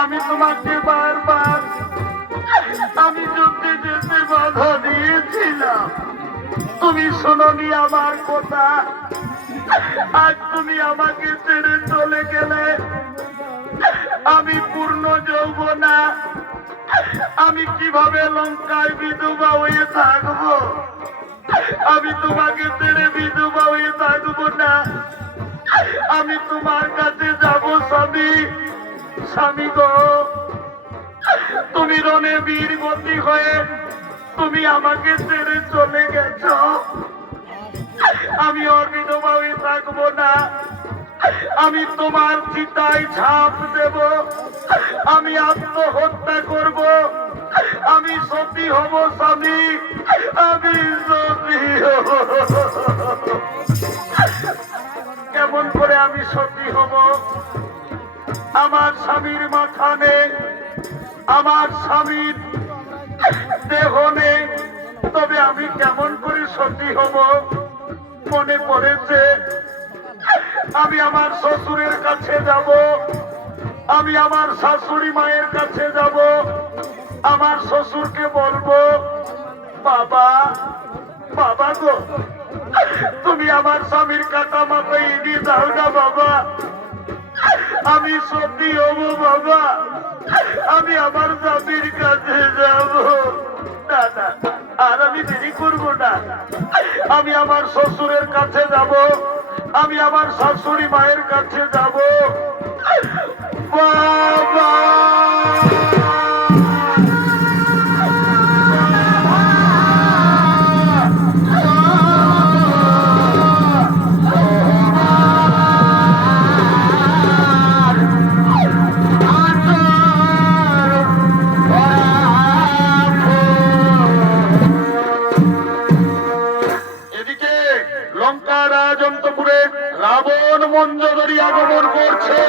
আমি তোমাকে বারবার আমি যুদ্ধে যেতে বাধা দিয়েছিলাম, তুমি শোনোনি আমার কথা। আজ তুমি আমাকে ছেড়ে চলে গেলে, আমি পূর্ণ যৌবনা, আমি কিভাবে লঙ্কায় বিধবা হয়ে থাকবো? আমি তোমাকে ছেড়ে বিধবা হয়ে থাকবো না, আমি তোমার কাছে যাব স্বামী। স্বামী গো, তুমি রণে বীরবতী হয়ে তুমি আমাকে ছেড়ে চলে গেছ, আমি ওর বিধবা হয়ে থাকবো না, আমি তোমার চিতায় ঝাঁপ দেব, আমি আত্মহত্যা করব, আমি সতী হব স্বামী, আমি সতী হব। কেমন করে আমি সতী হব? আমার স্বামীর মাথা নেই, আমার স্বামীর দেহ নেই, তবে আমি কেমন করে সতী হব? মনে পড়েছে আমি আমার শ্বশুরের কাছে যাব, আমি আমার শাশুড়ি মায়ের কাছে যাব, আমার শ্বশুরকে বলবো, বাবা, বাবা গো, তুমি আমার স্বামীর কাটা মাথায় ইডি দাও না বাবা, আমি সত্যি হব বাবা, আমি আমার স্বামীর কাছে যাব। না না, আর আমি দেরি করবো না, আমি আমার শ্বশুরের কাছে যাব, আমি আমার শাশুড়ি মায়ের কাছে যাব। বাবা, এদিকে লঙ্কা রাজন্তপুরে রাবণ মঞ্জরি আগমন করছে।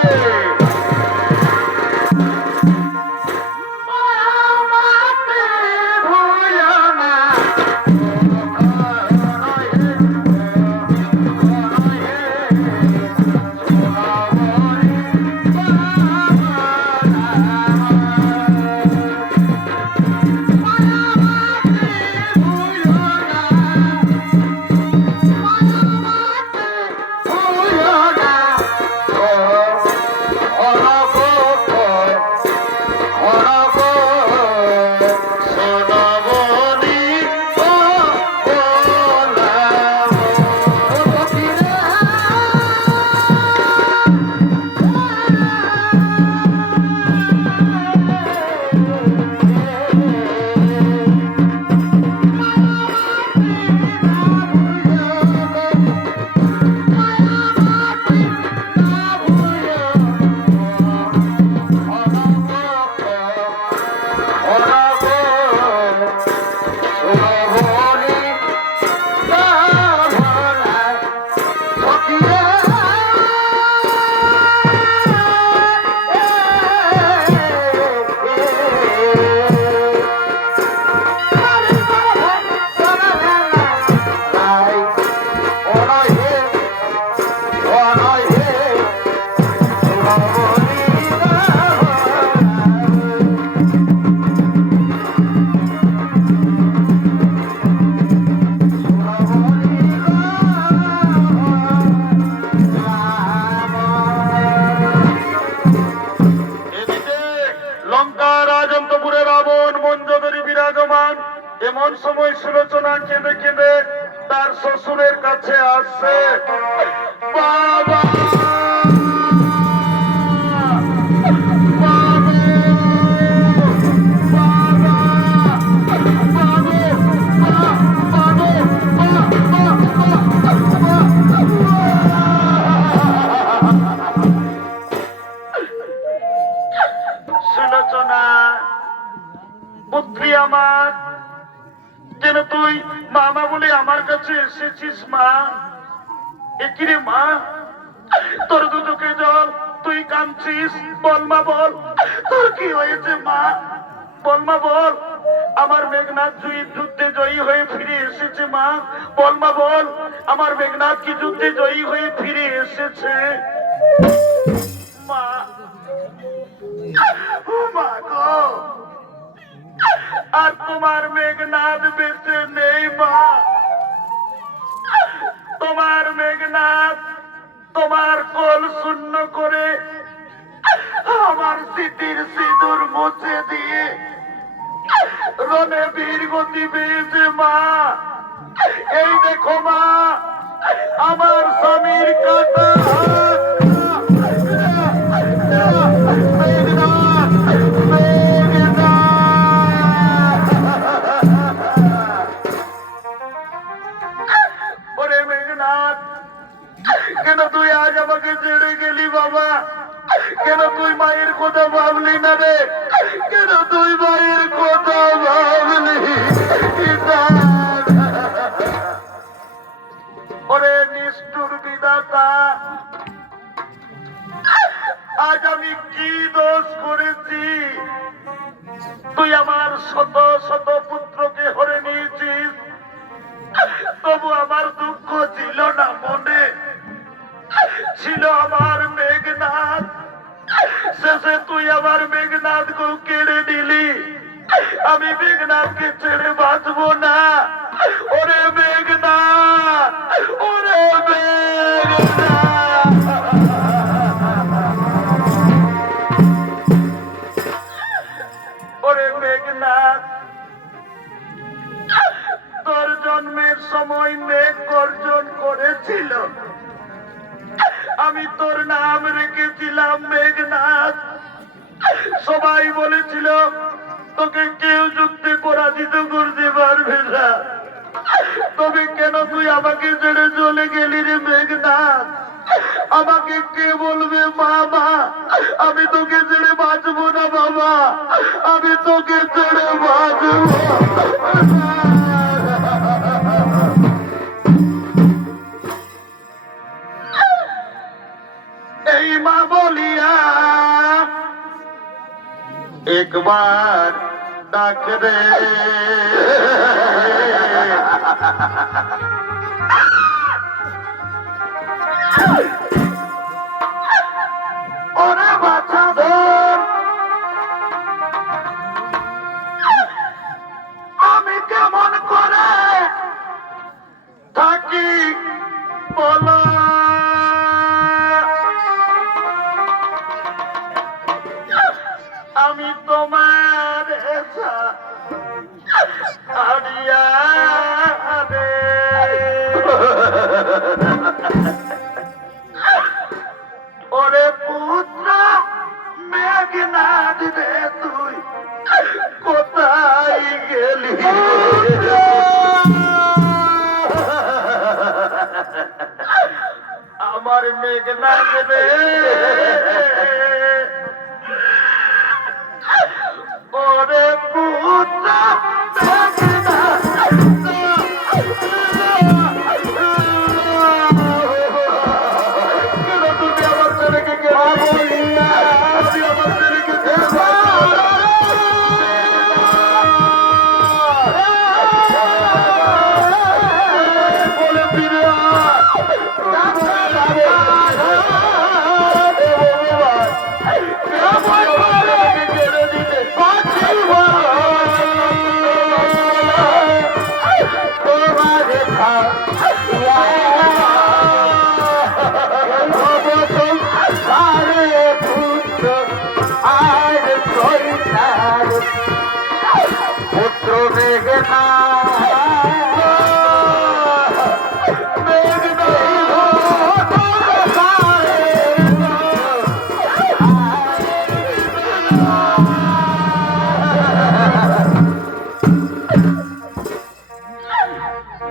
এমন সময় সুলোচনা কেঁদে কেঁদে তার শ্বশুরের কাছে আসছে। বাবা, সুলোচনা পুত্রী আমার, কেন তুই মামা বলে আমার কাছে এসেছিস মা? একিরে মা, তোর দু চোখে জল, তুই কাঁদছিস, বল মা বল, তোর কি হয়েছে মা? বল মা বল। আমার মেঘনাথ যুদ্ধে জয়ী হয়ে ফিরে এসেছে মা, বল মা বল, আমার মেঘনাথ কি যুদ্ধে জয়ী হয়ে ফিরে এসেছে? মা, ও মা গো, আর তোমার মেঘনাথ বেঁচে নেই মা, তোমার মেঘনাথ তোমার কোল শূন্য করে আমার স্মৃতির সিঁদুর মুছে দিয়ে রণে বীর গতি পেয়েছে মা। এই দেখো মা, আমার স্বামীর কাটা হাত। মেঘনাথ, মেঘনাথ, ওরে মেঘনাথ, কেন তুই আজ আমাকে ছেড়ে গেলি বাবা? কেন তুই মায়ের কথা ভাবলি না রে? কেন তুই মায়ের কথা ভাবলি? ওরে নিষ্ঠুর বিধাতা, সময় মেঘ গর্জন করেছিল, আমি তোর নাম রেখেছিলাম মেঘনাথ। সবাই বলেছিল তোকে কেউ যুদ্ধে পরাজিত করতে পারবে না, তবে কেন তুই আমাকে ছেড়ে চলে গেলি রে মেঘনাথ? আমাকে কে বলবে বাবা, আমি তোকে ছেড়ে বাঁচবো না বাবা, আমি তোকে ছেড়ে বাঁচবো। এই মা বলিয়া একবার ডাক রে, ওরে বাছা ধর, আমি কেমন করে থাকি বলো? আমি তোমার হারিয়া রে, ওরে পুত্র মেঘনাথ রে, তুই কোথায় গেলি? আমার মেঘনাথ রে, ওরে পুত্র মেঘনাথ, কেন তুমি আমার ছেলেকে গেলি? আমি আমার ছেলেকে বলে ফিরে পুত্র মেঘনা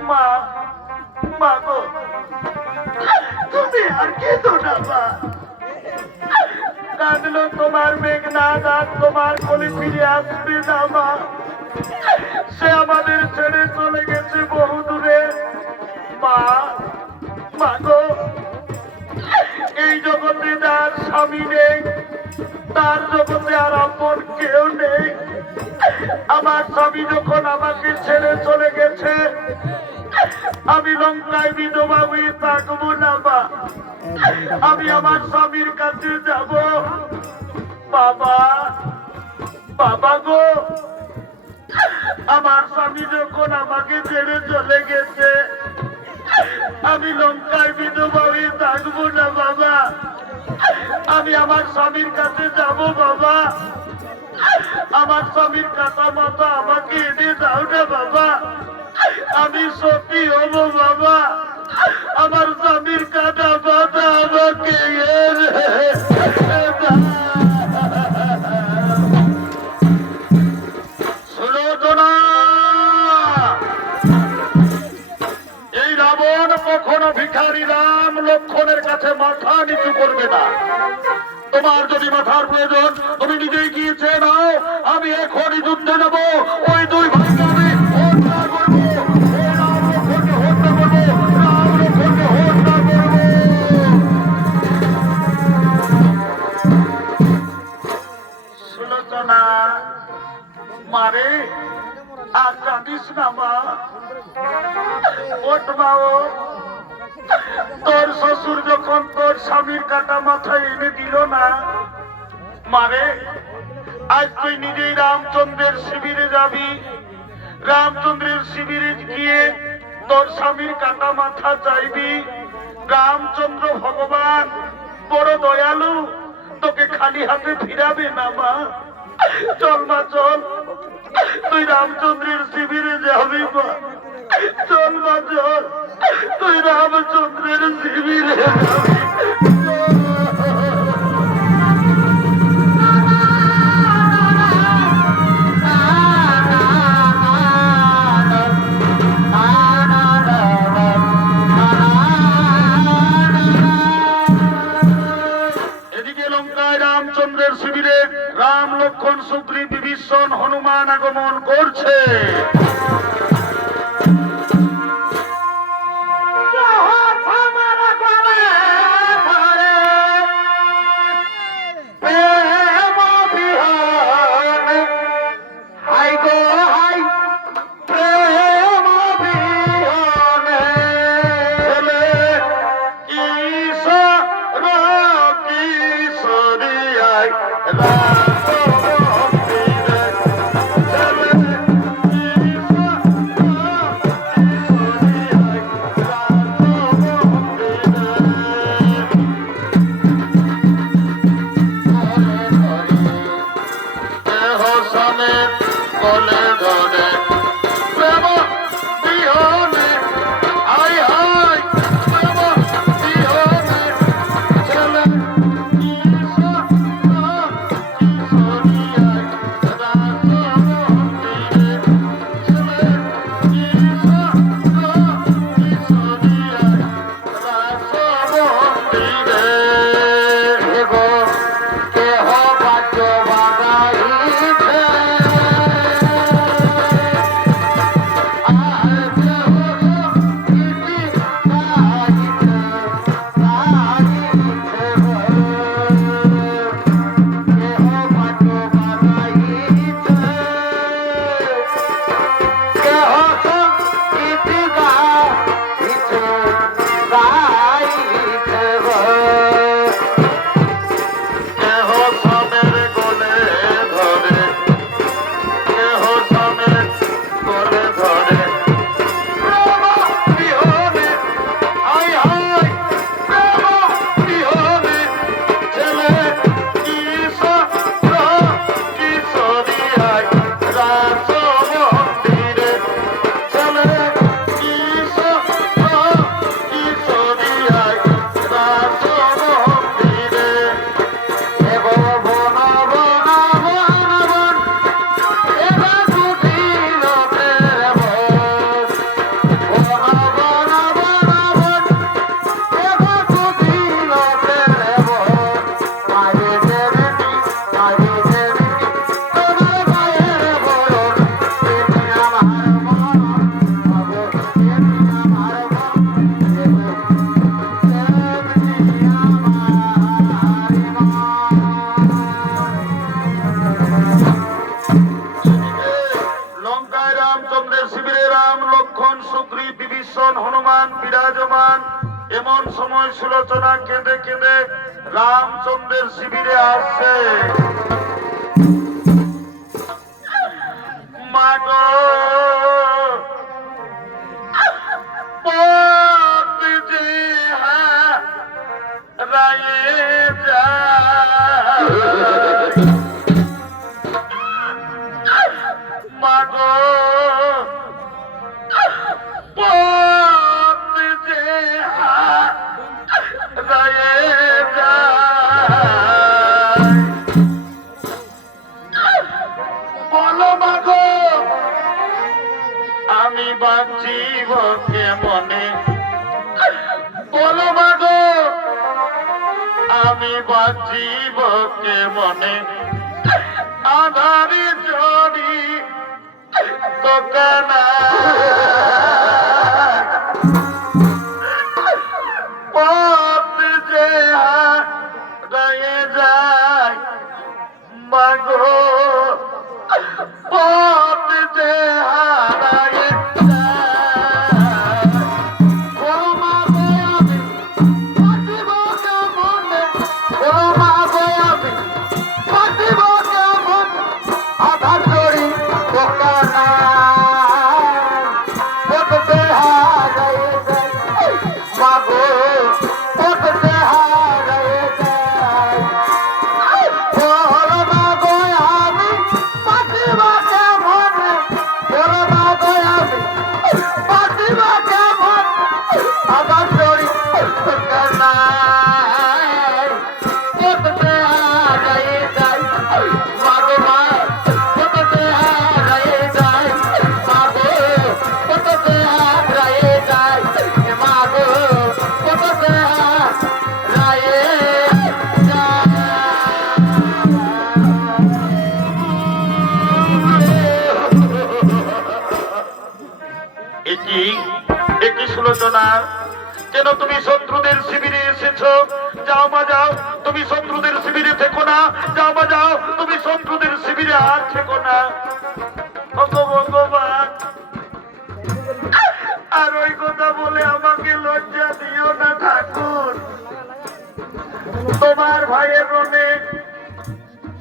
মা, মা গো, তুমি আর কেঁদো না মা। কাঁদলো তোমার মেঘনাথ আর তোমার কোলে ফিরে আসবে না মা। সে আমাদের ছেড়ে চলে গেছে বহু দূরে মা। মা গো, এই জগতে যার স্বামী নেই, তার জগতে আর আপন কেউ নেই। আমার স্বামী যখন আমাকে ছেড়ে চলে গেছে, আমি লঙ্কায় বিধবা হয়ে থাকবো না মা। আমি আমার স্বামীর কাছে যাব। বাবা, বাবা গো, আমার স্বামী যখন আমাকে ছেড়ে চলে গেছে, আমি লঙ্কায় বিধবা হয়ে থাকবো না বাবা। আমি আমার স্বামীর কাছে যাব বাবা। আমার স্বামীর কথা মতো আমাকে এনে দাও না বাবা। আমি সত্যি হব বাবা। আমার স্বামীর কাটা বাবা আমাকে শুনো তো না, এই রাবণ কখনো ভিখারি রাম লক্ষণের কাছে মাথা নিচু করবে না। তোমার যদি মাথার প্রয়োজন, তুমি নিজেই গিয়ে চেয়ে নাও। আমি এখনই যুদ্ধে নেব। ওই দুই ভাইকে আমি হত্যা করবো। রাম লক্ষণকে হত্যা করবো, রাম লক্ষণকে হত্যা করবো। সুলোচনা মারে, আর কাঁদিস না মা। ওঠ মা, ওঠ। তোর শ্বশুর যখন তোর স্বামীর কাটা মাথায় এনে দিল না মারে, আজ তুই নিজেই রামচন্দ্রের শিবিরে যাবি। রামচন্দ্রের শিবিরে গিয়ে তোর স্বামীর কাটা মাথা চাইবি। রামচন্দ্র ভগবান বড় দয়ালু, তোকে খালি হাতে ফিরাবে না মা। চল মা, চল, তুই রামচন্দ্রের শিবিরে যাবি মা। চল মা, ওই রামচন্দ্রের শিবিরে যাবি। এদিকে লঙ্কায় রামচন্দ্রের শিবিরে রাম লক্ষ্মণ সুগ্রীব বিভীষণ হনুমান আগমন করছে। বিরাজমান। এমন সময় সুলোচনা কেঁদে কেঁদে রামচন্দ্রের শিবিরে আসছে। মা গো, পথ যে হারায়ে যায়, মা গো পথ যে হারায়ে যায়, বলো মা গো আমি বাঁচিব কেমনে, বলো মা গো আমি বাঁচিব কেমনে, আধারি জড়ি দোকানা পথ যে হারিয়ে যায়, মা গো পথ যে হারিয়ে যায়, ও মা গো আমি বাঁচিব কেমনে, ও মা গো আমি বাঁচিব কেমনে, আধার জড়ি দোকানা এটি এটি সুলোচনা, কেন তুমি শত্রুদের শিবিরে এসেছো? যাও মা যাও, তুমি শত্রুদের শিবিরে থেকো না। যাও মা যাও, তুমি শত্রুদের শিবিরে আর থেকো না। ওগো ভগবান, আর ওই কথা বলে আমাকে লজ্জা দিও না ঠাকুর। তোমার ভাইয়ের রণে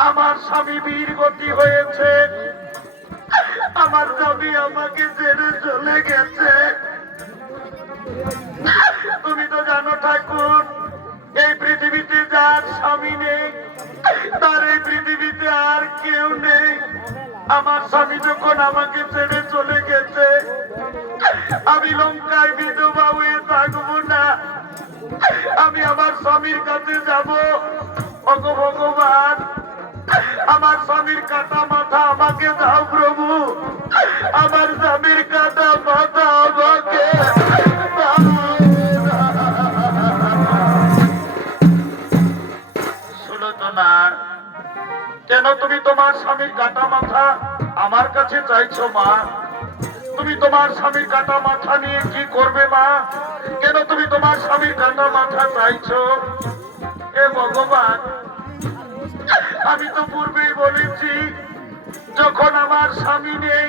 আমার স্বামী বীর গতি হয়েছে, আমার স্বামী আমাকে ছেড়ে চলে গেছে। তুমি তো জানো ঠাকুর, এই পৃথিবীতে যার স্বামী নেই তার এই পৃথিবীতে আর কেউ নেই। আমার স্বামী যখন আমাকে ছেড়ে চলে গেছে, আমি লঙ্কায় বিধবা হয়ে থাকবো না, আমি আমার স্বামীর কাছে যাব। ওগো ভগবান, আমার স্বামীর কাটা মাথা আমাকে দাও প্রভু, আমার স্বামীর কাটা মাথা আমাকে দাও। সুলোচনা, কেন তুমি তোমার স্বামীর কাটা মাথা আমার কাছে চাইছো মা? তুমি তোমার স্বামীর কাটা মাথা নিয়ে কি করবে মা? কেন তুমি তোমার স্বামীর কাটা মাথা চাইছো? এ ভগবান, আমি তো পূর্বেই বলেছি, যখন আমার স্বামী নেই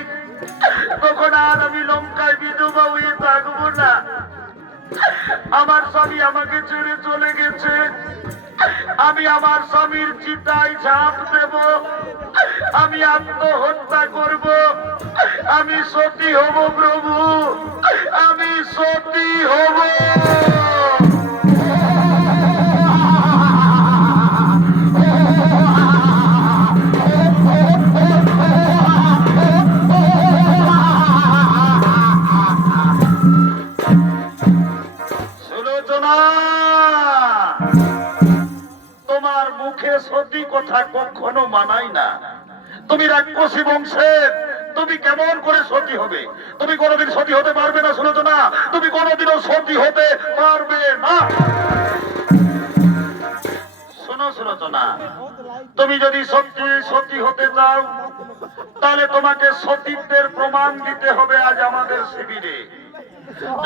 তখন আর আমি লঙ্কায় বিধবা হয়ে থাকবো না। আমার স্বামী আমাকে ছেড়ে চলে গেছে, আমি আমার স্বামীর চিতায় ঝাঁপ দেব, আমি আত্মহত্যা করব, আমি সতী হব প্রভু, আমি সতী হব। সুলোচনা, তোমার মুখে সতী কথা কখনো মানাই না। তুমি রাক্ষসী বংশের, তুমি কেমন করে সতী হবে? তুমি কোনোদিন সতী হতে পারবে না সুলোচনা, তুমি কোনোদিনও সতী হতে পারবে না। শোনো সুলোচনা, তুমি যদি সত্যি সতী হতে চাও তাহলে তোমাকে সতীত্বের প্রমাণ দিতে হবে আজ আমাদের শিবিরে।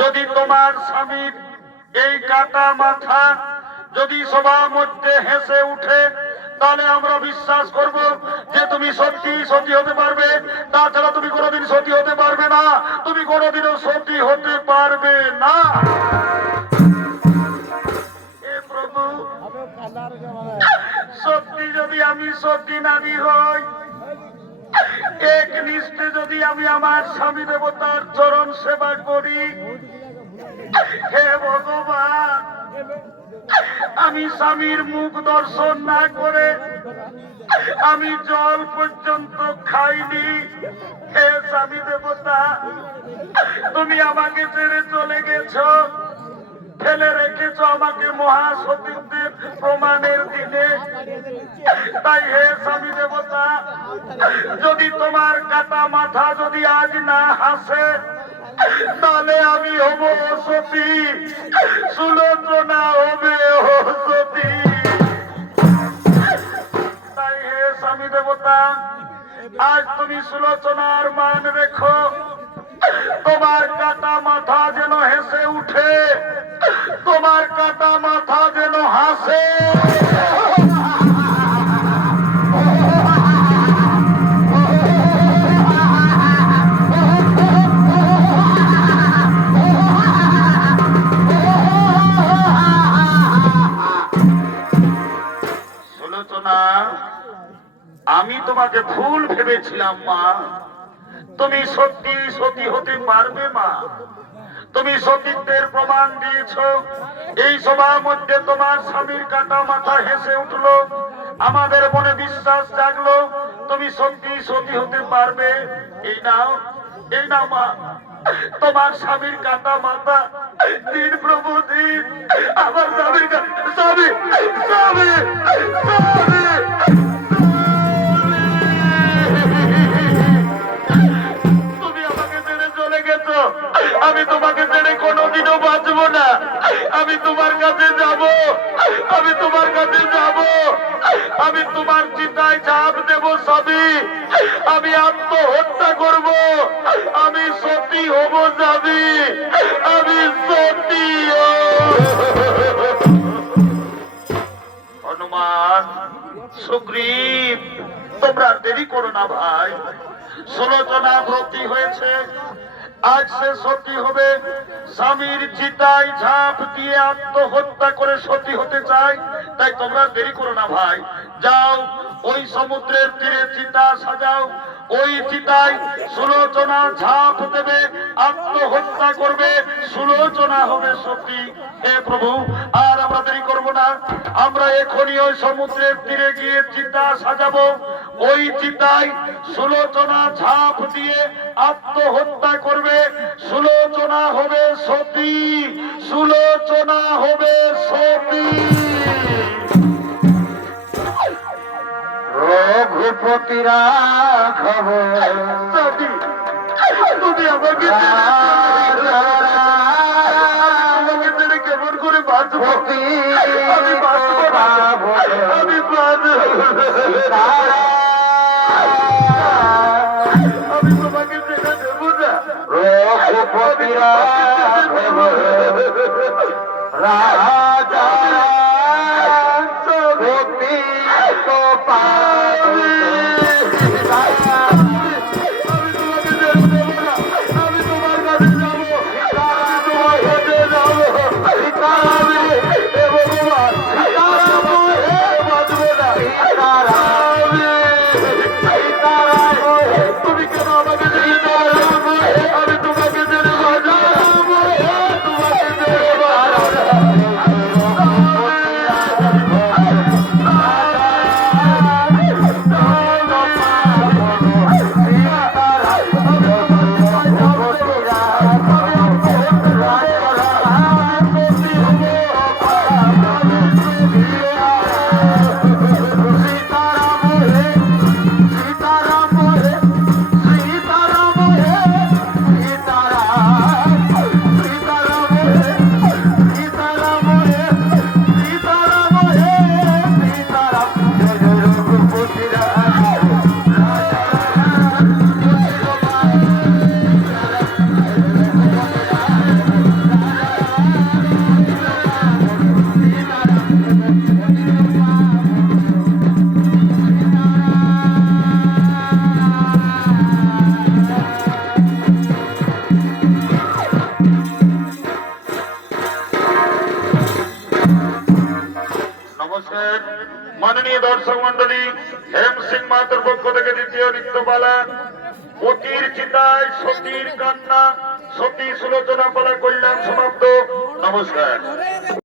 যদি তোমার স্বামীর এই কাটা মাথা যদি সবার মধ্যে হেসে উঠে, তাহলে আমরা বিশ্বাস করব যে তুমি সত্যি সতী হতে পারবে। তাছাড়া তুমি কোনোদিন সতী হতে পারবে না, তুমি কোনোদিনও সতী হতে পারবে না। হে প্রভু, সত্যি যদি আমি সতী নারী হই, এক নিষ্ঠে যদি আমি আমার স্বামী দেবতার চরণ সেবা করি, হে ভগবান, আমি স্বামীর মুখ দর্শন না করে আমি জল পর্যন্ত খাইনি। হে স্বামী দেবতা, তুমি আমাকে ছেড়ে চলে গেছো, ফেলে রেখেছো আমাকে মহাসতীত্বের প্রমাণের দিনে। তাই হে স্বামী দেবতা, যদি তোমার কাটা মাথা যদি আজ না হাসে, তাহলে আমি হব সতী, সুলোচনা হবে সতী। তাই হে স্বামী দেবতা, আজ তুমি সুলোচনার মান রেখো, তোমার কাটা মাথা যেন হেসে উঠে, তোমার কাটা মাথা যেন হাসে। সুলোচনা, আমি তোমাকে ভুল ভেবেছিলাম মা, তুমি সত্যি সতী হতে পারবে মা। তুমি সতীত্বের প্রমাণ দিয়েছ, এই সবার মধ্যে তোমার স্বামীর কাটা মাথা হেসে উঠলো, আমাদের মনে বিশ্বাস জাগলো তুমি সত্যি সতী হতে পারবে। এই নাও, এই নাও মা, তোমার স্বামীর কাটা মাথা দিন প্রভু দিন, আমার স্বামীর স্বামী স্বামী স্বামী। আমি তোমাকে ছেড়ে কোনোদিনও বাঁচবো না, আমি তোমার কাছে যাব, আমি তোমার কাছে যাব, আমি তোমার চিতায় ঝাঁপ দেব, করব স্বামী, আমি আত্মহত্যা করব, আমি সতী হব স্বামী, আমি সতী হনুমান, সুগ্রীব, তোমরা দেরি করো না ভাই। সুলোচনা ব্রতী হয়েছে, আজ সে সতী হবে। স্বামীর চিতায় ঝাঁপ দিয়ে আত্মহত্যা করে সতী হতে চায়, তাই তোমরা দেরি করো না ভাই। যাও, ওই সমুদ্রের তীরে চিতা সাজাও, ওই চিতায় সুলোচনা ঝাঁপ দেবে, আত্মহত্যা করবে, সুলোচনা হবে সতী। হে প্রভু, আর আমরা দেরি করবো না, আমরা এখনই ওই সমুদ্রের তীরে গিয়ে চিতা সাজাবো। ওই চিতায় সুলোচনা ঝাঁপ দিয়ে আত্মহত্যা করবে, সুলোচনা হবে সতী, সুলোচনা হবে সতী। রঘুপতি রাঘব সতী, তুমি আমাকে ছেড়ে কেমন করে বাঁচবো? আমি বাঁচবো না, আমি আমি তোমাকে ছেড়ে দেবো না। রঘুপতি রাঘব রাজা সতী তো পাবে। আমি তোমার কাছে যাবো, আমি তোমার কাছে যাবো। তুমি কেন আমাকে ছেড়ে যাও? আমি তোমাকে ছেড়ে বাঁচবো, তোমাকে ছেড়ে নমস্কার মাননীয় দর্শক মন্ডলী, হেম সিং মাহাতোর পক্ষ থেকে দ্বিতীয় নৃত্যপালা পতির চিতায় সতীর কান্না, সতী সুলোচনা পালা কল্যাণ সমাপ্ত। নমস্কার।